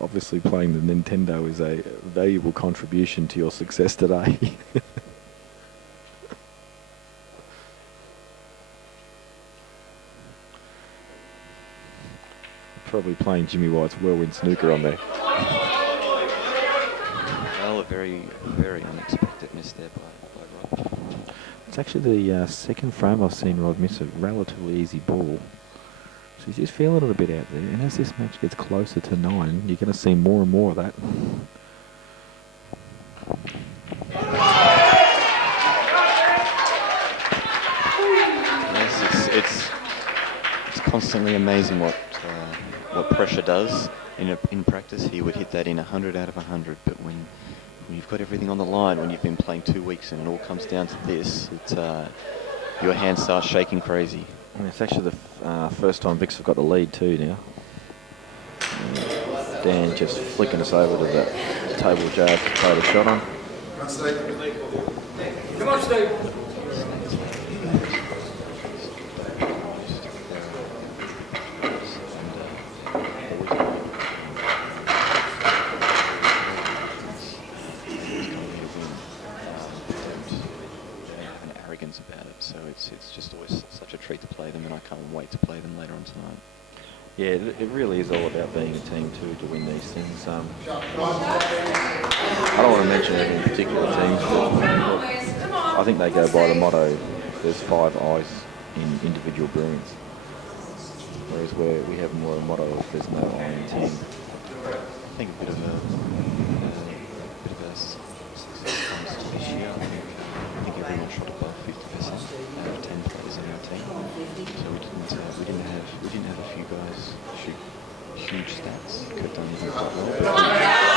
Obviously playing the Nintendo is a valuable contribution to your success today. Probably playing Jimmy White's Whirlwind Snooker on there. Well, a very, very unexpected miss there by Rod. It's actually the second frame I've seen Rod miss a relatively easy ball. So he's just feeling it a bit out there. And as this match gets closer to 9, you're going to see more and more of that. Yes, it's constantly amazing what pressure does. In practice, he would hit that in 100 out of 100, but when you've got everything on the line, when you've been playing 2 weeks and it all comes down to this, your hand starts shaking crazy. And it's actually the first time Vic's have got the lead too now. Dan just flicking us over to the table jar to play the shot on. Come on, Steve. About it, so it's just always such a treat to play them, and I can't wait to play them later on tonight. Yeah, it really is all about being a team too to win these things. I don't want to mention any particular teams, but I think they go by the motto, there's 5 eyes in individual brilliance. Whereas we have more a motto of there's no eye in team. I think a bit of a success comes to this year. I think everyone shot above 50% out of 10 players in our team. So we didn't have a few guys shoot huge stats. Kurt done even quite well. We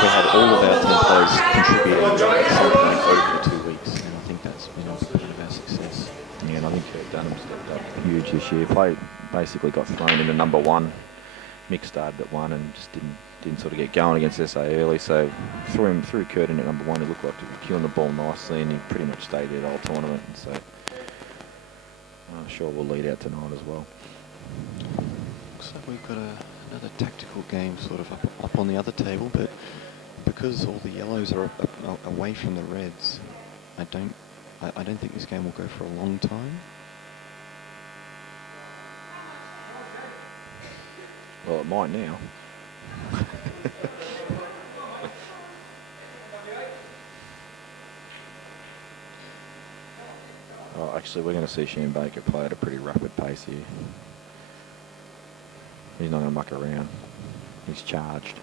had all of our 10 players contributing something over 2 weeks, and I think that's been part of our success. Yeah, and I think Kurt Dunham stepped up huge this year. Basically got thrown into number 1. Mick started at 1 and just didn't sort of get going against SA early, so threw Kurt in at number 1. He looked like he was cueing the ball nicely, and he pretty much stayed there the whole tournament. And so I'm sure we'll lead out tonight as well. Looks like we've got another tactical game sort of up on the other table, but because all the yellows are away from the reds, I don't think this game will go for a long time. Well, it might now. Oh, actually, we're going to see Shane Baker play at a pretty rapid pace here. He's not going to muck around. He's charged.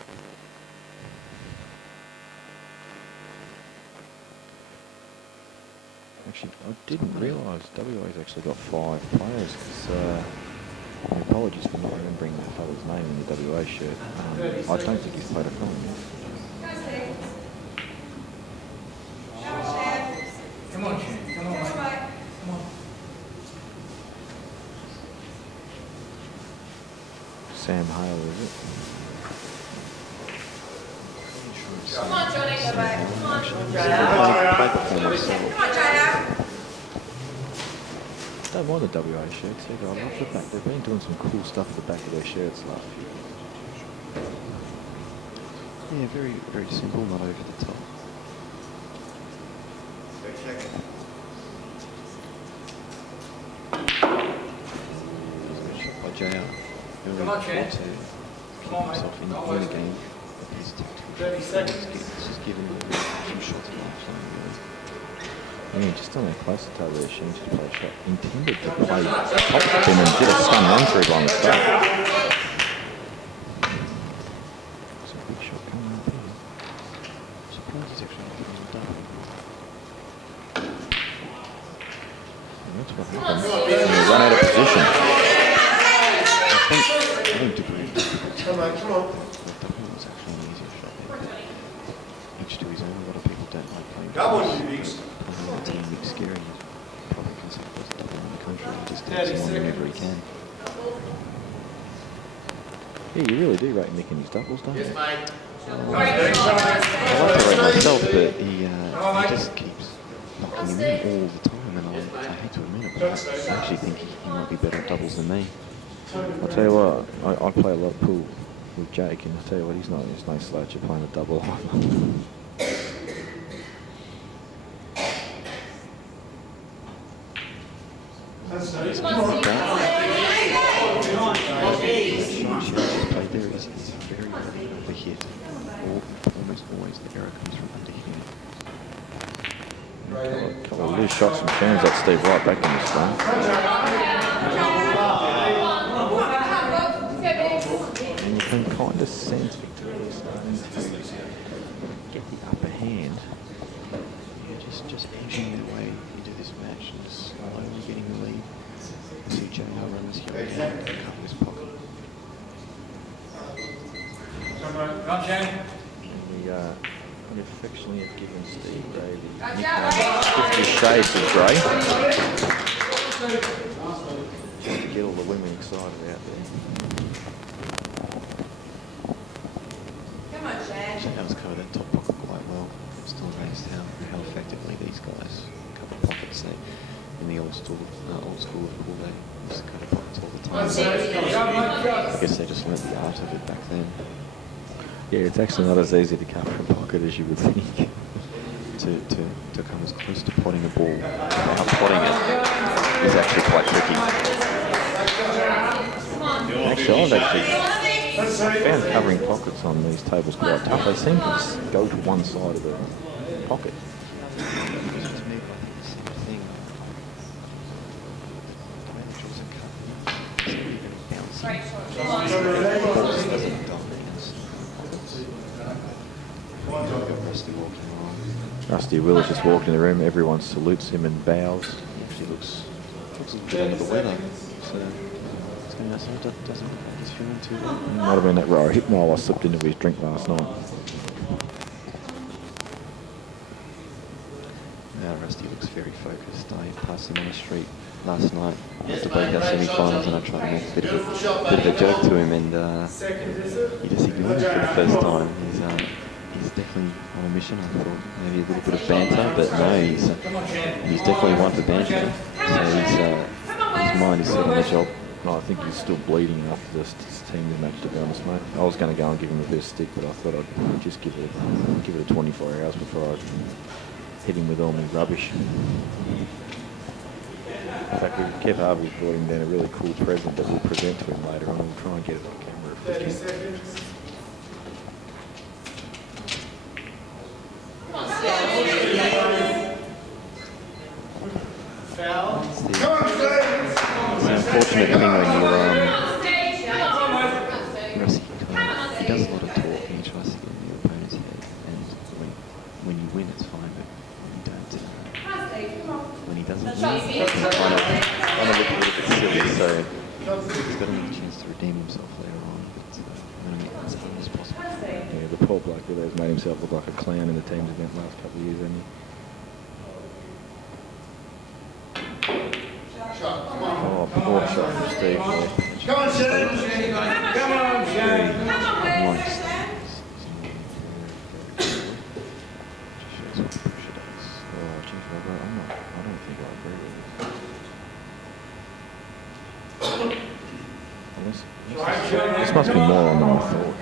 Actually, I didn't realise WA's actually got 5 players. My apologies for not remembering the fella's name in the WA shirt. I don't think he's played a film yet. Come on, Shane. Come on, mate. Come on. Sam Hale, is it? Come on, Johnny, go back. Come on, Don't mind the WA shirts either. I love the back. They've been doing some cool stuff at the back of their shirts last few years. Yeah, very, very simple, not over the top. Shot by JR. Come on, Chad. To keep himself in the game. His tactical 30 seconds. It's just giving him some shots while playing really. Yeah, just on a closer table there, Shane just played a shot. Intended to play top spin and did a stun run through by mistake. think degree Come on, come on. double was actually an easier shot there, but each to his own. A lot of people don't like playing Double, doubles. you bigs. Playing the team Mick Scary is probably because he was double in the country. He just 30 takes on whenever he seconds. can. Yeah, you really do rate Mick in his doubles, don't you? Yes, mate. I like to rate myself, but he just keeps knocking him in all the time, and I hate to admit it, but I actually think he might be better at doubles than me. I'll tell you what, I play a lot of pool with Jake, and I'll tell you what, he's no slouch at playing a double. That's it. He's Come on. played there. He's very the hit. Almost always the error comes from under hitting it. A couple of loose shots from Cairns that Steve right back in this game. And you can kind of sense Victoria starting to get the upper hand. Yeah, just edging their way into this match and slowly getting the lead. See JR run this young man cover his pocket. Come, Shane. We affectionately have given Steve Gray the nickname 50 Shades of Grey. Just to get all the women excited out there. Come on, Shane. JR's covered that top pocket quite well. It's still amazed how effectively these guys cover pockets. In the old school of pool, they used to cover pockets all the time. That's it. I guess they just learnt the art of it back then. Yeah, it's actually not as easy to cover a pocket as you would think. To come as close to potting a ball without potting it is actually quite tricky. Actually, I found covering pockets on these tables quite tough. They seem to just go to one side of the pocket. Because to me, I think the same thing. The way the draws are cut, it's not even bouncing. Right, The ball just doesn't dominate us. Rusty walking along. Rusty Willis just walked in the room. Everyone salutes him and bows. He actually looks a bit under the weather. So it's going to say it doesn't look like he's feeling too well. Might have been that row hypnol I slipped into his drink last night. Rusty looks very focused. I passed him on the street last night after breakout semi-finals, and I tried to make a bit of a joke to him, and he just ignored me for the first time. He's definitely on a mission. I thought maybe a little bit of banter, but no, he's definitely one for banter. So his mind is set on the job. No, I think he's still bleeding after this team's match, to be honest, mate. I was going to go and give him a bit of stick, but I thought I'd just give it a 24 hours before I hit him with all my rubbish. In fact, Kev Harvey's brought him down a really cool present that we'll present to him later on. We'll try and get it on camera if we 30 can. seconds. Foul. It's the unfortunate thing when you're Rusty, he does a lot of talk and he tries to get in the opponent's head, and when you win it's fine, but when he doesn't win, it's kind of look a little bit silly, so he's got another chance to redeem himself later on, but I'm going to make it as hard as possible. Yeah, the poor bloke really has made himself look like a clown in the team's event the last couple of years, hasn't he? Oh, poor shot from Steve there. Come on, Shane. Come on, Shane. Nice. Just shows what the pressure does. Oh, geez, I don't think I agree with this. This must be more on than I thought.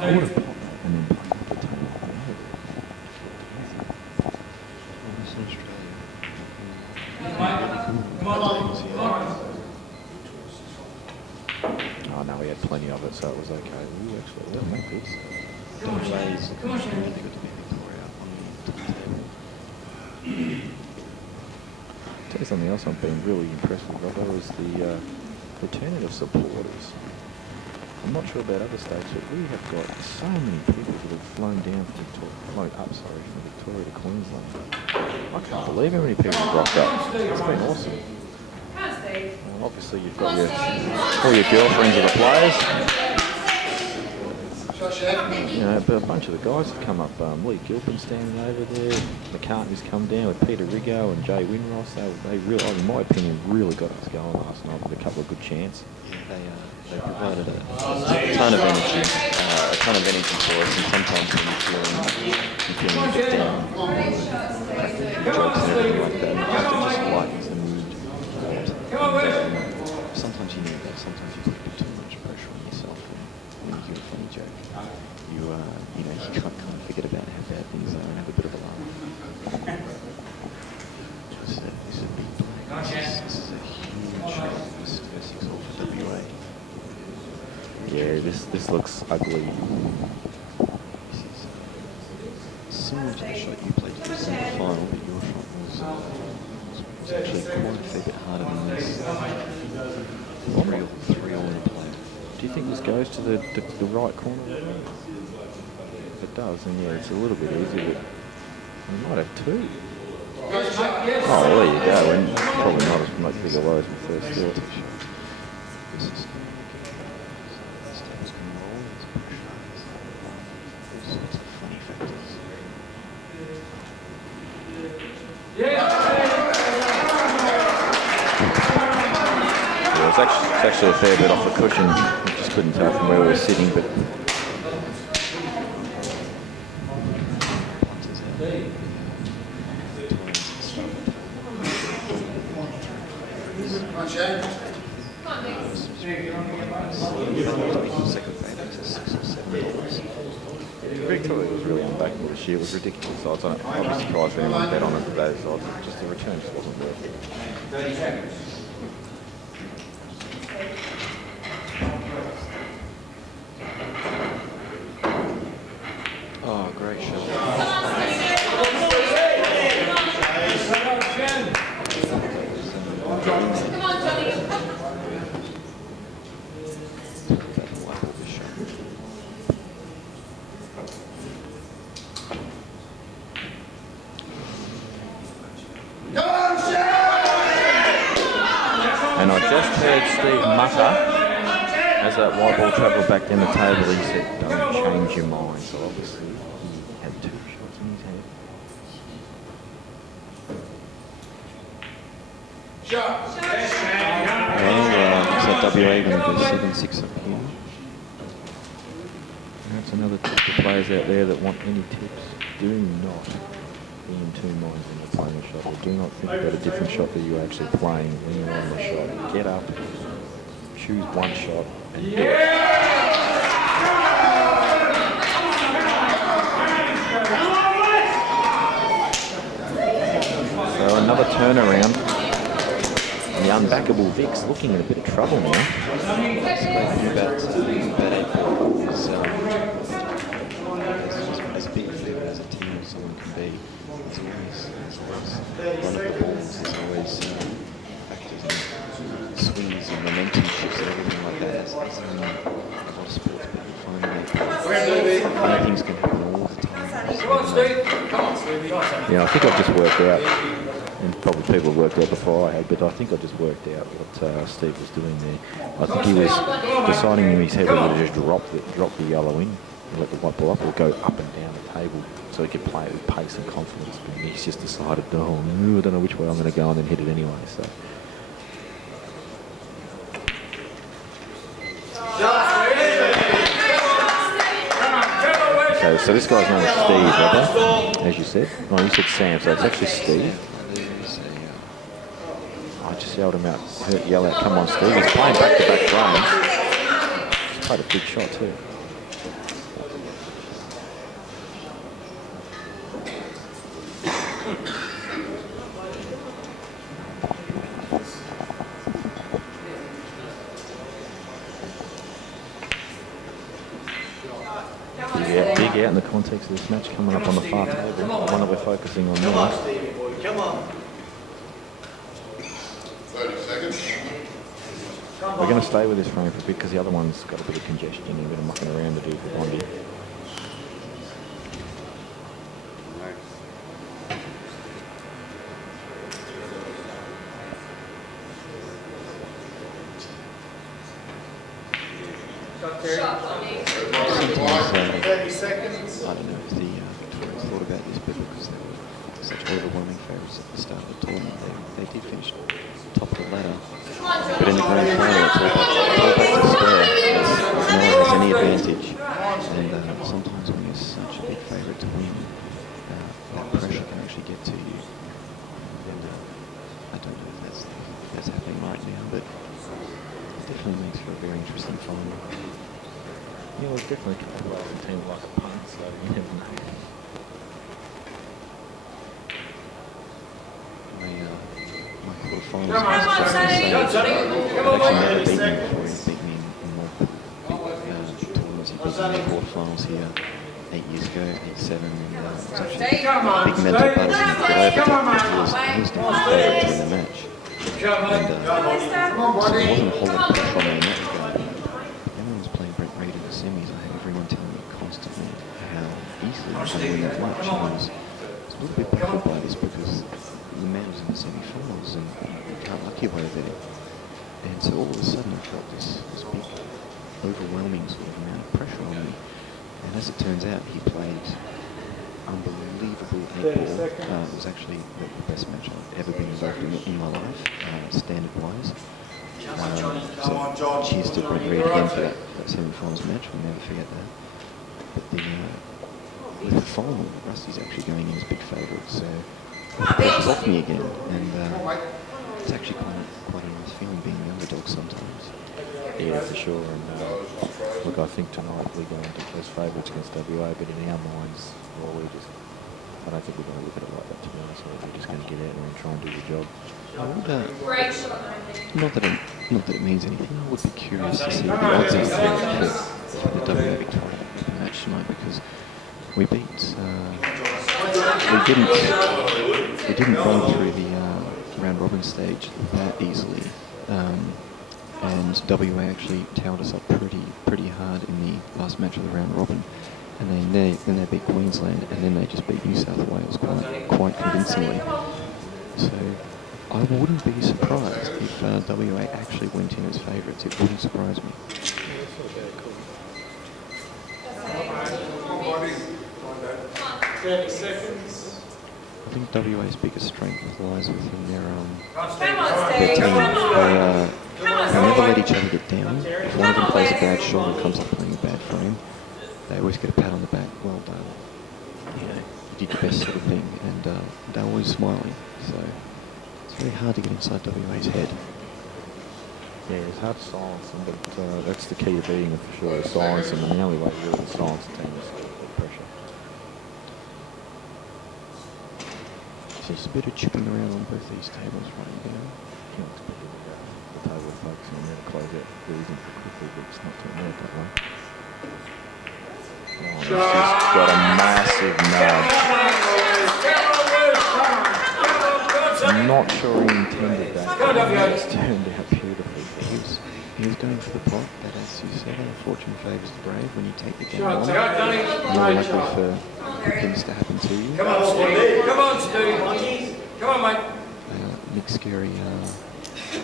I would have popped that and then played up the table. Well, this in Australia. Oh no, we had plenty of it, so it was okay. We actually didn't make this. Delays really good to be Victoria on the table. Tell you something else I've been really impressed with, Robbo, is the returning of supporters. I'm not sure about other states, but we have got so many people that have flown down from Victoria to Queensland. I can't believe how many people have rocked up. It's been awesome. Obviously, you've got your All your girlfriends are the players. You know, but a bunch of the guys have come up. Lee Gilpin's standing over there. McCartney's come down with Peter Rigo and Jay Winross. They really, in my opinion, really got us going last night with a couple of good chances. Yeah, they provided a ton of energy for us, and sometimes when you're feeling a bit down, jokes and everything like that, it just lightens the mood. Sometimes you need that. Sometimes you put a bit too much pressure on yourself when you hear a funny joke. You can't kind of forget about how bad things are and have a bit of a laugh. This is a big play. This is a huge shot. This is all for WA. Yeah, this looks ugly. This is similar to the shot you played in the final, but your shot was actually quite a fair bit harder than this. Three all in play. Do you think this goes to the right corner? If it does, then yeah, it's a little bit easier, but we might have two. Oh, well, there you go. And probably not as much big a low as we first thought. This is Steve's going to roll. There's pressure. All sorts of funny factors. Yeah, it's actually a fair bit off the cushion. We just couldn't tell from where we were sitting, but Punters out there. Second favourites is $6 or $7. Victoria was really unbackable this year. It was ridiculous odds on it. I'd be surprised if anyone bet on it with those odds. Just the return just wasn't worth it. 30 seconds. Oh, great shot. Come on, Johnny. And I just heard Steve mutter as that white ball travelled back down the table. He said, "Don't change your mind." So obviously he had two shots in his hand. Well, so WA going to go 7-6 up here. That's another tip for players out there that want any tips. Do not be in two minds when you're playing a shot, or do not think about a different shot that you're actually playing when you're on the shot. Get up, choose one shot, and do it. So another turnaround. And the unbackable Vic's looking in a bit of trouble now. That's great thing about AEBF is as big a favorite as a team as someone can be. There's always run of the balls, there's always factors and swings and momentum shifts and everything like that. As a lot of sports people find that things can happen all the time. Yeah, I think I've just worked out, and probably people have worked out before I had, but I think I just worked out what Steve was doing there. I think he was deciding in his head whether to just drop the yellow in, and let the white ball up, or go up and down the table so he could play it with pace and confidence. But he's just decided, oh no, I don't know which way I'm going to go, and then hit it anyway. So. Okay, so this guy's name is Steve, Robert, as you said. Oh, you said Sam, so it's actually Steve. I just yelled him out, yell out, come on Steve. He's playing back-to-back runs. He's played a big shot too. Big out in the context of this match coming up on the far table. The one that we're focusing on now. Come on. 30 seconds. We're going to stay with this frame for a bit because the other one's got a bit of congestion and a bit of mucking around to do for Bondi. Sometimes, 30 seconds. I don't know if the Tories thought about this, but because they were such overwhelming favourites at the start of the tournament, they did finish top of the ladder. But in the grand final, it's all back to square. No one has any advantage. And sometimes when you're such a big favourite to win, that pressure can actually get to you. And I don't know if that's happening right now, but it definitely makes for a very interesting final. Yeah, well, definitely played well with a team like a punt, so you never know. My quarterfinals. Come on, Sonny. I've Come on, actually never 30 beaten him seconds. before. He beat me in multiple tournaments. He beat me in the quarterfinals here 8 years ago, 8-7. And it was actually Come a on, big mental Steve. battle for me to get over because he was the favourite to win the match. Come on. And so there wasn't a whole lot of pressure on me in that regard. Everyone was playing Brent Reid in the semis. I had everyone telling me constantly how easily I could win that match. And I was a little bit baffled by this because the man was in the semi-finals and you can't lucky away there. And so all of a sudden I felt this big, overwhelming sort of amount of pressure on me. And as it turns out, he played unbelievable netball. It was actually the best match I've ever been involved in my life, standard-wise. So cheers to Brent Reid again for that semi-finals match. We'll never forget that. But with the final, Rusty's actually going in as big favourite, so the pressure's off me again. And it's actually quite a nice feeling being the underdog sometimes. Yeah, for sure. And look, I think tonight we're going to close favourites against WA, but in our minds, well, I don't think we're going to look at it like that, to be honest. We're just going to get out there and try and do the job. I would, Great shot, not that it means anything. I would be curious to see what the odds are for the WA Victoria match tonight because we didn't run through the round robin stage that easily. And WA actually towered us up pretty hard in the last match of the round robin, and then they beat Queensland, and then they just beat New South Wales quite convincingly. So I wouldn't be surprised if WA actually went in as favourites. It wouldn't surprise me. 30 seconds. I think WA's biggest strength lies within their Come on, their Steve. team. Come on. They never let each other get down. If one of them plays a bad shot or comes up playing a bad frame, they always get a pat on the back. Well done. You know, you did your best sort of thing, and they're always smiling. So it's very hard to get inside WA's head. Yeah, it's hard to silence them, but that's the key to beating them for sure, is silence them, and the only way to really silence the team is to put pressure. There's a bit of chipping around on both these tables right now. Can't expect it to go. The table focusing on there to close out the reasonably quickly, but it's not turning out that way. Oh, he's just got a massive nudge. I'm not sure he intended that, but it's turned out beautifully. He was going for the pot, but as you said, fortune favours the brave. When you take the game on, Go, Donny. more likely for things to happen to you. Come on, Steve. Come on, Steve. Come on, mate. Nick Scarry, a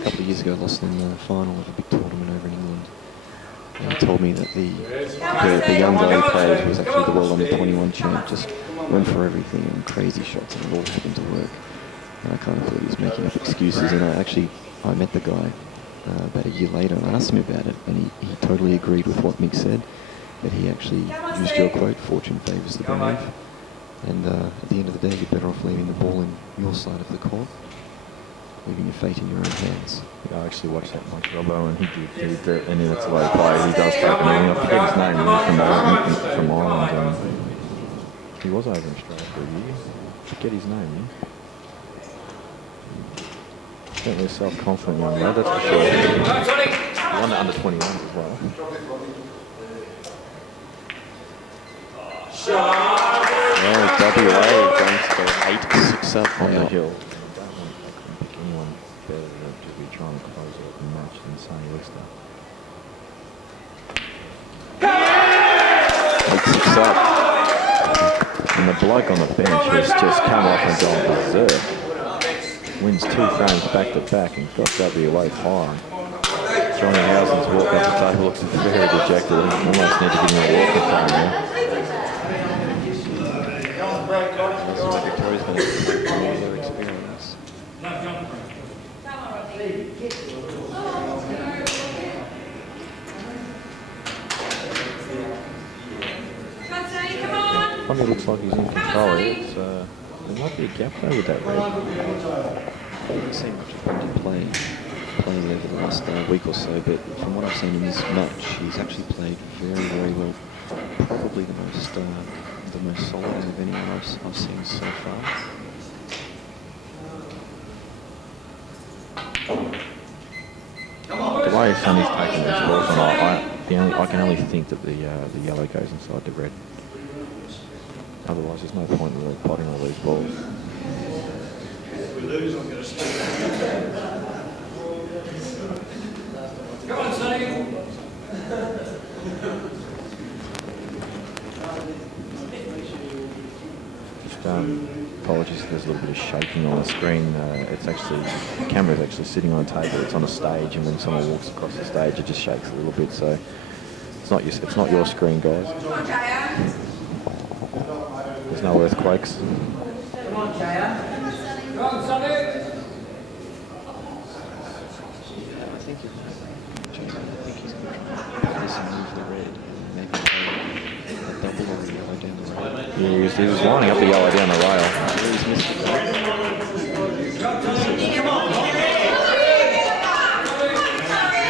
couple of years ago, lost in the final of a big tournament over in England. And he told me that the young guy who played, who was actually the World Under 21 champ, just went for everything and crazy shots, and it all happened to work. And I kind of thought he was making up excuses, and I met the guy about a year later, and I asked him about it, and he totally agreed with what Mick said, that he actually used your quote, fortune favours the brave. And at the end of the day, you're better off leaving the ball in your side of the court, leaving your fate in your own hands. I actually watched that match, Robbo, and he did, and that's the way he plays. He does take an I forget his name, from Ireland. He was over in Australia for a year. Forget his name, yeah? Certainly a self-confident young lad, that's for sure. He won the under 21s as well. Well, WA going to go 8-6 up On the now. hill. I don't want to pick anyone better to be trying to close out the match than Sonny Lister. 8-6 up. And the bloke on the bench has just come off and gone berserk. Wins 2 frames back to back and got WA firing. Johnny Housen's walk off the table looks very dejected. Almost need to give him a walking frame there. Looks like Victoria's going to come out of their experience. No, jump. Come on, Rodney. Come on, Sonny, come on. Probably looks like he's in control. There might be a gap though with that red. I haven't seen much of Bundy playing over the last week or so, but from what I've seen in this match, he's actually played very, very well. Probably the most solid of anyone I've seen so far. The way Sonny's taking this ball tonight, I can only think that the yellow goes inside the red. Otherwise, there's no point in really potting all these balls. If we lose, I'm going to stay. Come on, Sonny. Just apologies if there's a little bit of shaking on the screen. It's actually, the camera's actually sitting on a table. It's on a stage, and when someone walks across the stage, it just shakes a little bit. So it's not your screen, guys. Come on, Jaya. There's no earthquakes. Come on, Jaya. Come on, Sonny. I think he's going to try this and move the red. Maybe play a double or a yellow down the rail. He was lining up the yellow down the rail. He's missed it.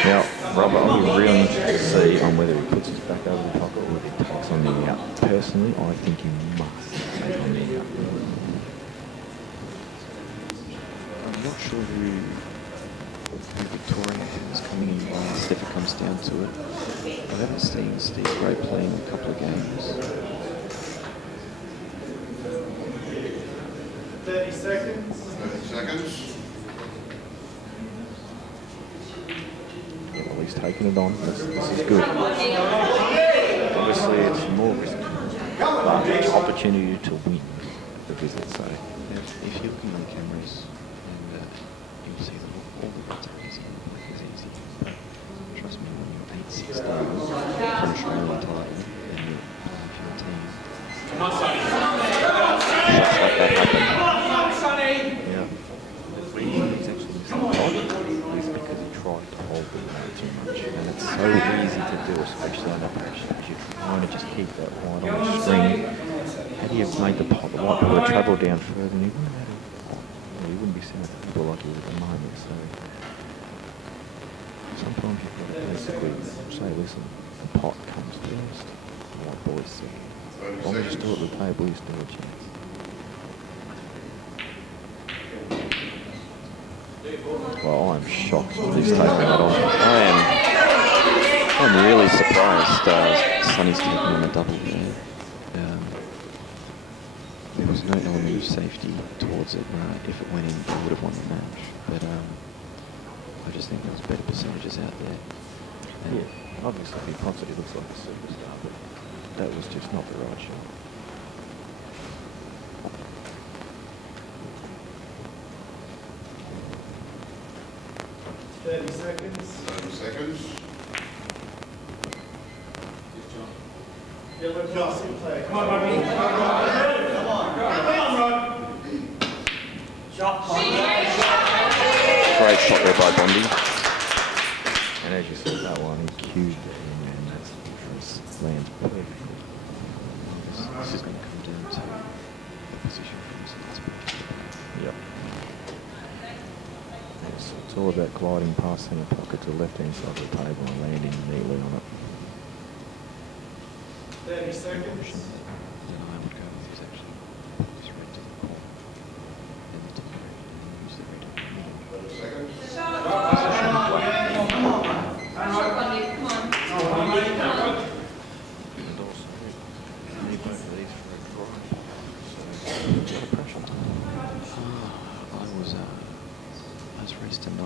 Now, Robert, I'll be really interested to see on whether he puts his back over the pocket or whether he takes on the out. Personally, I think he must take on the out. I'm not sure who Victoria is coming in last if it comes down to it. I haven't seen Steve Gray playing a couple of games. 30 seconds. 30 seconds. Yeah, well, he's taking it on. This is good. Obviously, it's more risky, but it's opportunity to win the visit. So, If you're looking on the cameras, and you'll see that all the reds are easy, is easy. But trust me, when you're 8-6 down for an Australian title, and you're playing for your team, Come on, Sonny. shots like that happen. Come on, Sonny. Yeah. The reason he's actually missing the ball is because he tried to hold the line too much. And it's so easy to do, especially under pressure, because you're trying to just keep that white on the screen. Had he have made the white ball to travel down further, and he wouldn't be sitting at the ball like he is at the moment. So sometimes you've got to basically say, listen, the pot comes first, the white ball is second. As long as you still at the table, you still have a chance. Well, I'm shocked that he's taking that on. I'm really surprised Sonny's taking on a double there. There was no element of safety towards it. If it went in, he would have won the match. But I just think there was better percentages out there. And Yeah, obviously he constantly looks like a superstar, but that was just not the right shot. Thirty seconds. 30 seconds. Yellow crossing play. Come on, Rodney. Come on, Rod. Shot. Great shot there by Bondi. And as you said, that one, he cued it in, and that's lands perfectly. this is going to come down to the position from Sonny's back. Yep. It's all about gliding past centre pocket to the left-hand side of the table and landing neatly on it. 30 seconds. Then I would go with is actually put this red to the corner and the top red and use the red in the middle. 30 seconds. Come on. Come on. And also, you need both of these for a drive. So, a lot of pressure. I was raced to 9.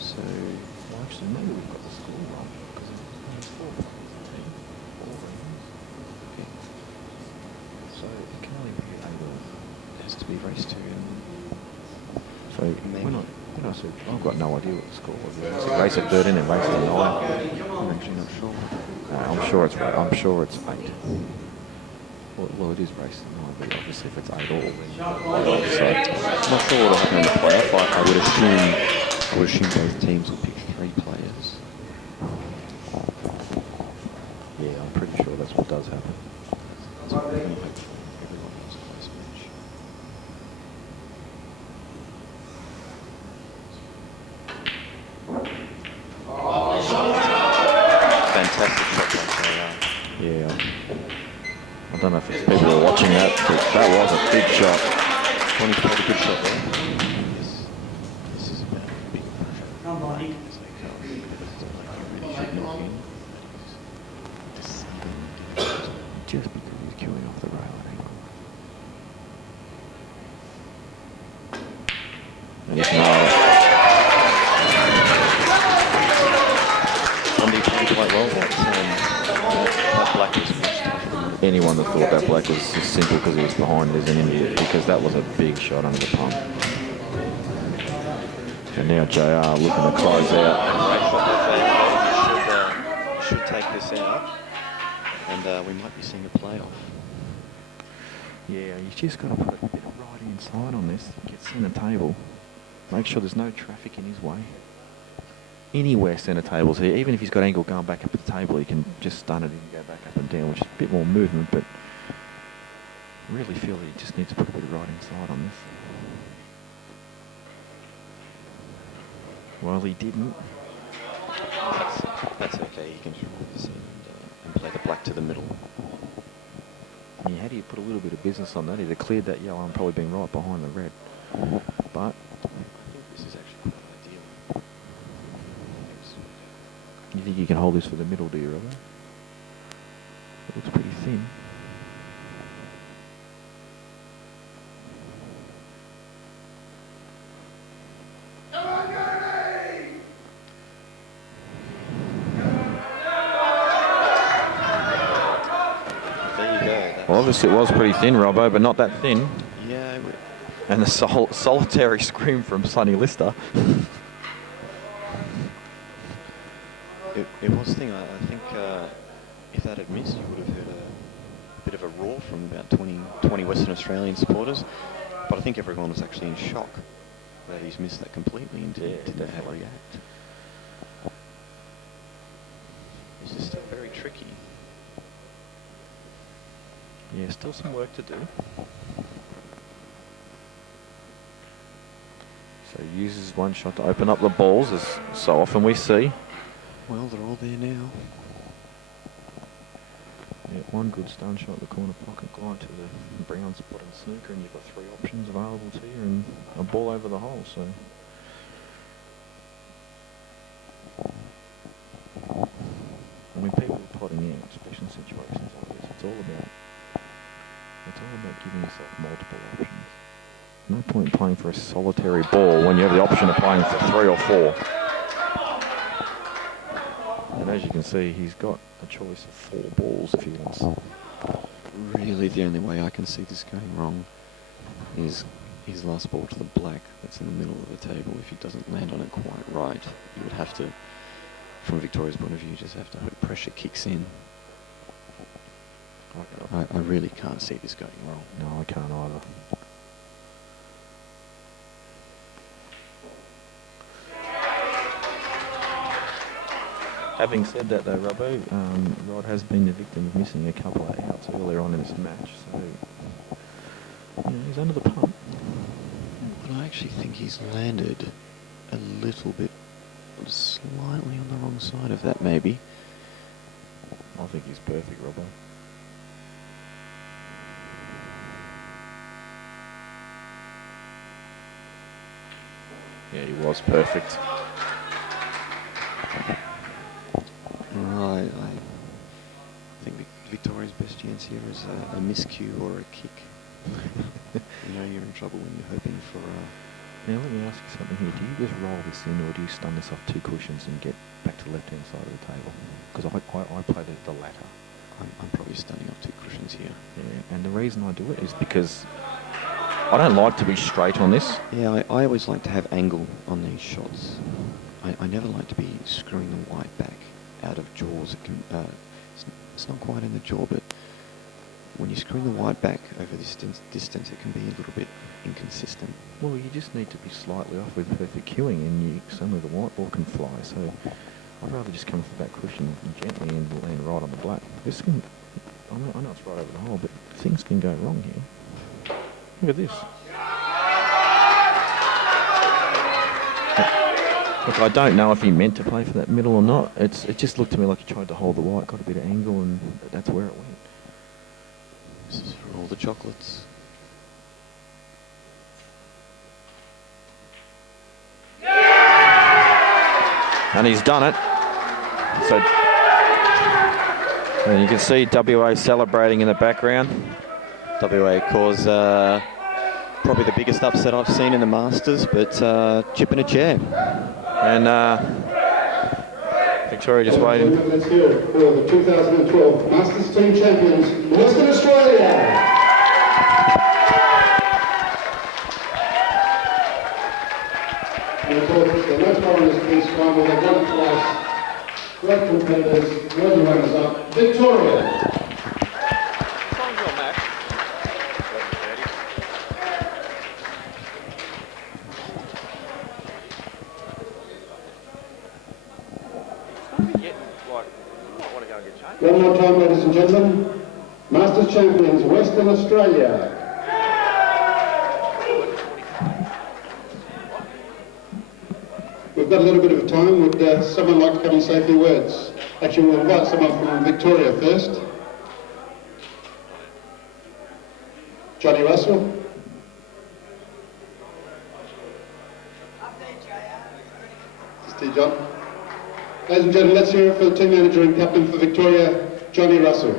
So, Well, actually, maybe we've got the score wrong, because it's 4 points. okay. So, it can only be 8 or... It has to be race 2. And So, maybe when What I said, I've got no idea what the score was. It's a race at 13 and race at 9. I'm actually not sure. I'm sure it's right. I'm sure it's 8. Well, it is race at 9, but obviously if it's 8 all, then So, I'm not sure what'll happen in the playoff. I would assume both teams will pick 3 players. yeah, I'm pretty sure that's what does happen. So I'm hoping everyone has a close match. Fantastic shot by JR. Yeah. I don't know if it's people are watching that, but that was a big shot. 20 played a good shot there. This is about big pressure. Come on, buddy. As they go. Really should knock in. Just because he's queuing off the rail at angle. And if not, Andy played quite well. That black was much tougher. anyone that thought that black was as simple because he was behind is an idiot, because that was a big shot under the pump. And now JR looking to close out. Great shot by JR. Should take this out. And we might be seeing a playoff. Yeah, you just got to put a bit of right inside on this. Get centre table. Make sure there's no traffic in his way. Anywhere centre tables here, even if he's got angle going back up the table, he can just stun it and go back up and down, which is a bit more movement, but really feel that he just needs to put a bit of right inside on this. Well, he didn't. That's okay. He can remove this and play the black to the middle. Yeah, had he put a little bit of business on that, he'd have cleared that yellow and probably been right behind the red. But I think this is actually quite ideal. you think you can hold this for the middle, do you, Robert? It looks pretty thin. There you go. That's Well, obviously it was pretty thin, Robbo, but not that thin. Yeah. And the solitary scream from Sonny Lister. It was thin. I think if that had missed, you would have heard a bit of a roar from about 20 Western Australian supporters. But I think everyone was actually in shock that he's missed that completely and didn't know how to react. It's just still very tricky. Yeah, still some work to do. So he uses one shot to open up the balls, as so often we see. Well, they're all there now. Yeah, one good stun shot at the corner pocket glide to the brown spot and snooker, and you've got 3 options available to you, and a ball over the hole. So, I mean, people are potting out, especially in situations like this. It's all about giving yourself multiple options. No point in playing for a solitary ball when you have the option of playing for 3 or 4. And as you can see, he's got a choice of 4 balls if he wants. Really, the only way I can see this going wrong is his last ball to the black that's in the middle of the table. If he doesn't land on it quite right, you would have to, from Victoria's point of view, just have to hope pressure kicks in. I really can't see this going wrong. No, I can't either. Having said that though, Robbo, Rod has been the victim of missing a couple of outs earlier on in this match, so he's under the pump. But I actually think he's landed a little bit slightly on the wrong side of that, maybe. I think he's perfect, Robbo. Yeah, he was perfect. Right, I think Victoria's best chance here is a miscue or a kick. You're in trouble when you're hoping for... Now let me ask you something here. Do you just roll this in, or do you stun this off 2 cushions and get back to the left-hand side of the table? Because I play the latter. I'm probably stunning off 2 cushions here. Yeah, and the reason I do it is because I don't like to be straight on this. Yeah, I always like to have angle on these shots. I never like to be screwing the white back out of jaws. It's not quite in the jaw, but when you're screwing the white back over this distance, it can be a little bit inconsistent. Well, you just need to be slightly off with perfect cueing, and suddenly the white ball can fly. So I'd rather just come for that cushion gently and land right on the black. This can, I know it's right over the hole, but things can go wrong here. Look at this. Look, I don't know if he meant to play for that middle or not. It just looked to me like he tried to hold the white, got a bit of angle, and that's where it went. This is for all the chocolates. And he's done it. So, and you can see WA celebrating in the background. WA cause probably the biggest upset I've seen in the Masters, but chip in a chair. And Victoria just waiting. Let's hear it for the 2012 Masters Team Champions, Western Australia. And of course, the no foreigners in this final, they've won it twice. Great competitors, worthy runners up. Victoria. One more time, ladies and gentlemen. Masters Champions, Western Australia. We've got a little bit of time. Would someone like to come and say a few words? Actually, we'll invite someone from Victoria first. Johnny Russell. Steve John. Ladies and gentlemen, let's hear it for the team manager and captain for Victoria, Johnny Russell.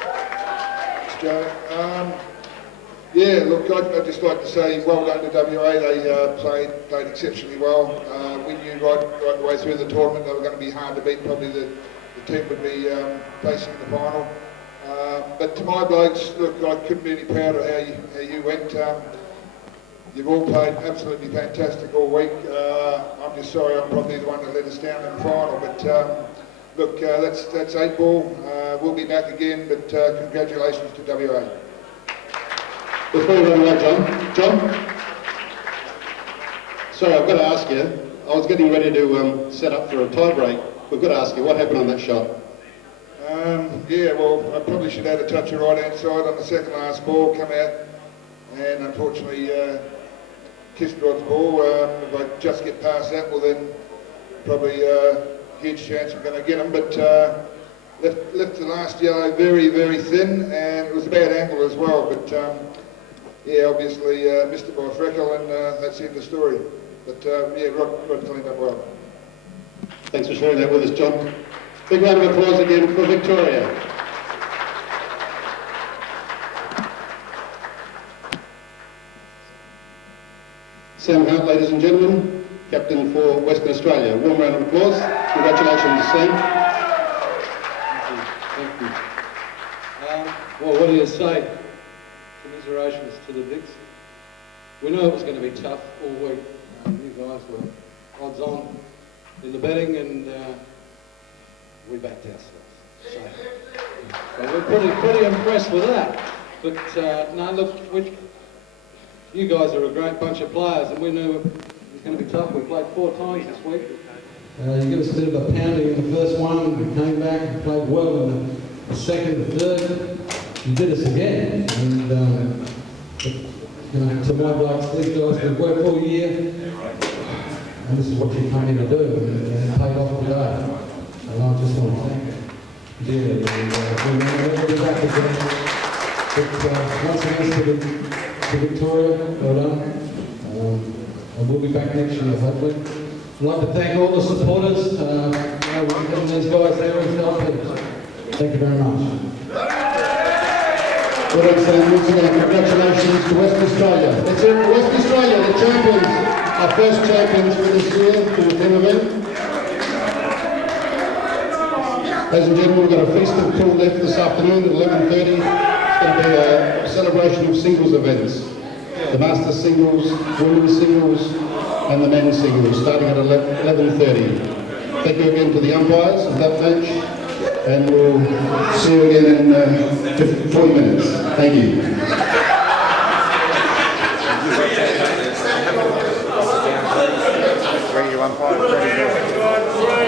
Thanks, Joe. Yeah, look, I'd just like to say well done to WA. They played exceptionally well. We knew right the way through the tournament they were going to be hard to beat. Probably the team would be facing in the final. But to my blokes, look, I couldn't be any prouder of how you went. You've all played absolutely fantastic all week. I'm just sorry I'm probably the one that let us down in the final. But look, that's 8 ball. We'll be back again, but congratulations to WA. Before you run away, John? Sorry, I've got to ask you. I was getting ready to set up for a tie break. We've got to ask you, what happened on that shot? Yeah, well, I probably should have had a touch of right-hand side on the second last ball, come out, and unfortunately kissed Rod's ball. If I just get past that, well then probably huge chance I'm going to get him, but left the last yellow very, very thin, and it was a bad angle as well, but yeah, obviously missed it by a freckle, and that's the end of the story. But yeah, Rod cleaned up well. Thanks for sharing that with us, John. Big round of applause again for Victoria. Sam Hart, ladies and gentlemen, captain for Western Australia. Warm round of applause. Congratulations, Sam. Thank you. Well, what do you say? Commiserations to the Vics. We knew it was going to be tough all week. You guys were odds on in the betting, and we backed ourselves. So we're pretty impressed with that. But no, look, you guys are a great bunch of players, and we knew it was going to be tough. We played 4 times this week. You give us a bit of a pounding in the first one. We came back and played well in the second and third. You did us again, and you know, to my blokes, these guys have worked all year, and this is what you came in to do, and it paid off today. And I just want to thank you dearly, and we'll be back again. But once again to Victoria, well done, and we'll be back next year, hopefully. I'd like to thank all the supporters. We're getting these guys there and helping. Thank you very much. Well done, Sam. Once again, congratulations to Western Australia. Let's hear it for Western Australia, the champions, our first champions for this year, for the team event. Ladies and gentlemen, we've got a feast of pool left this afternoon at 11:30. It's going to be a celebration of singles events. the master singles, women's singles, and the men's singles, starting at 11:30. Thank you again to the umpires of that match, and we'll see you again in 40 minutes. Thank you. Ready to umpire? Ready to go.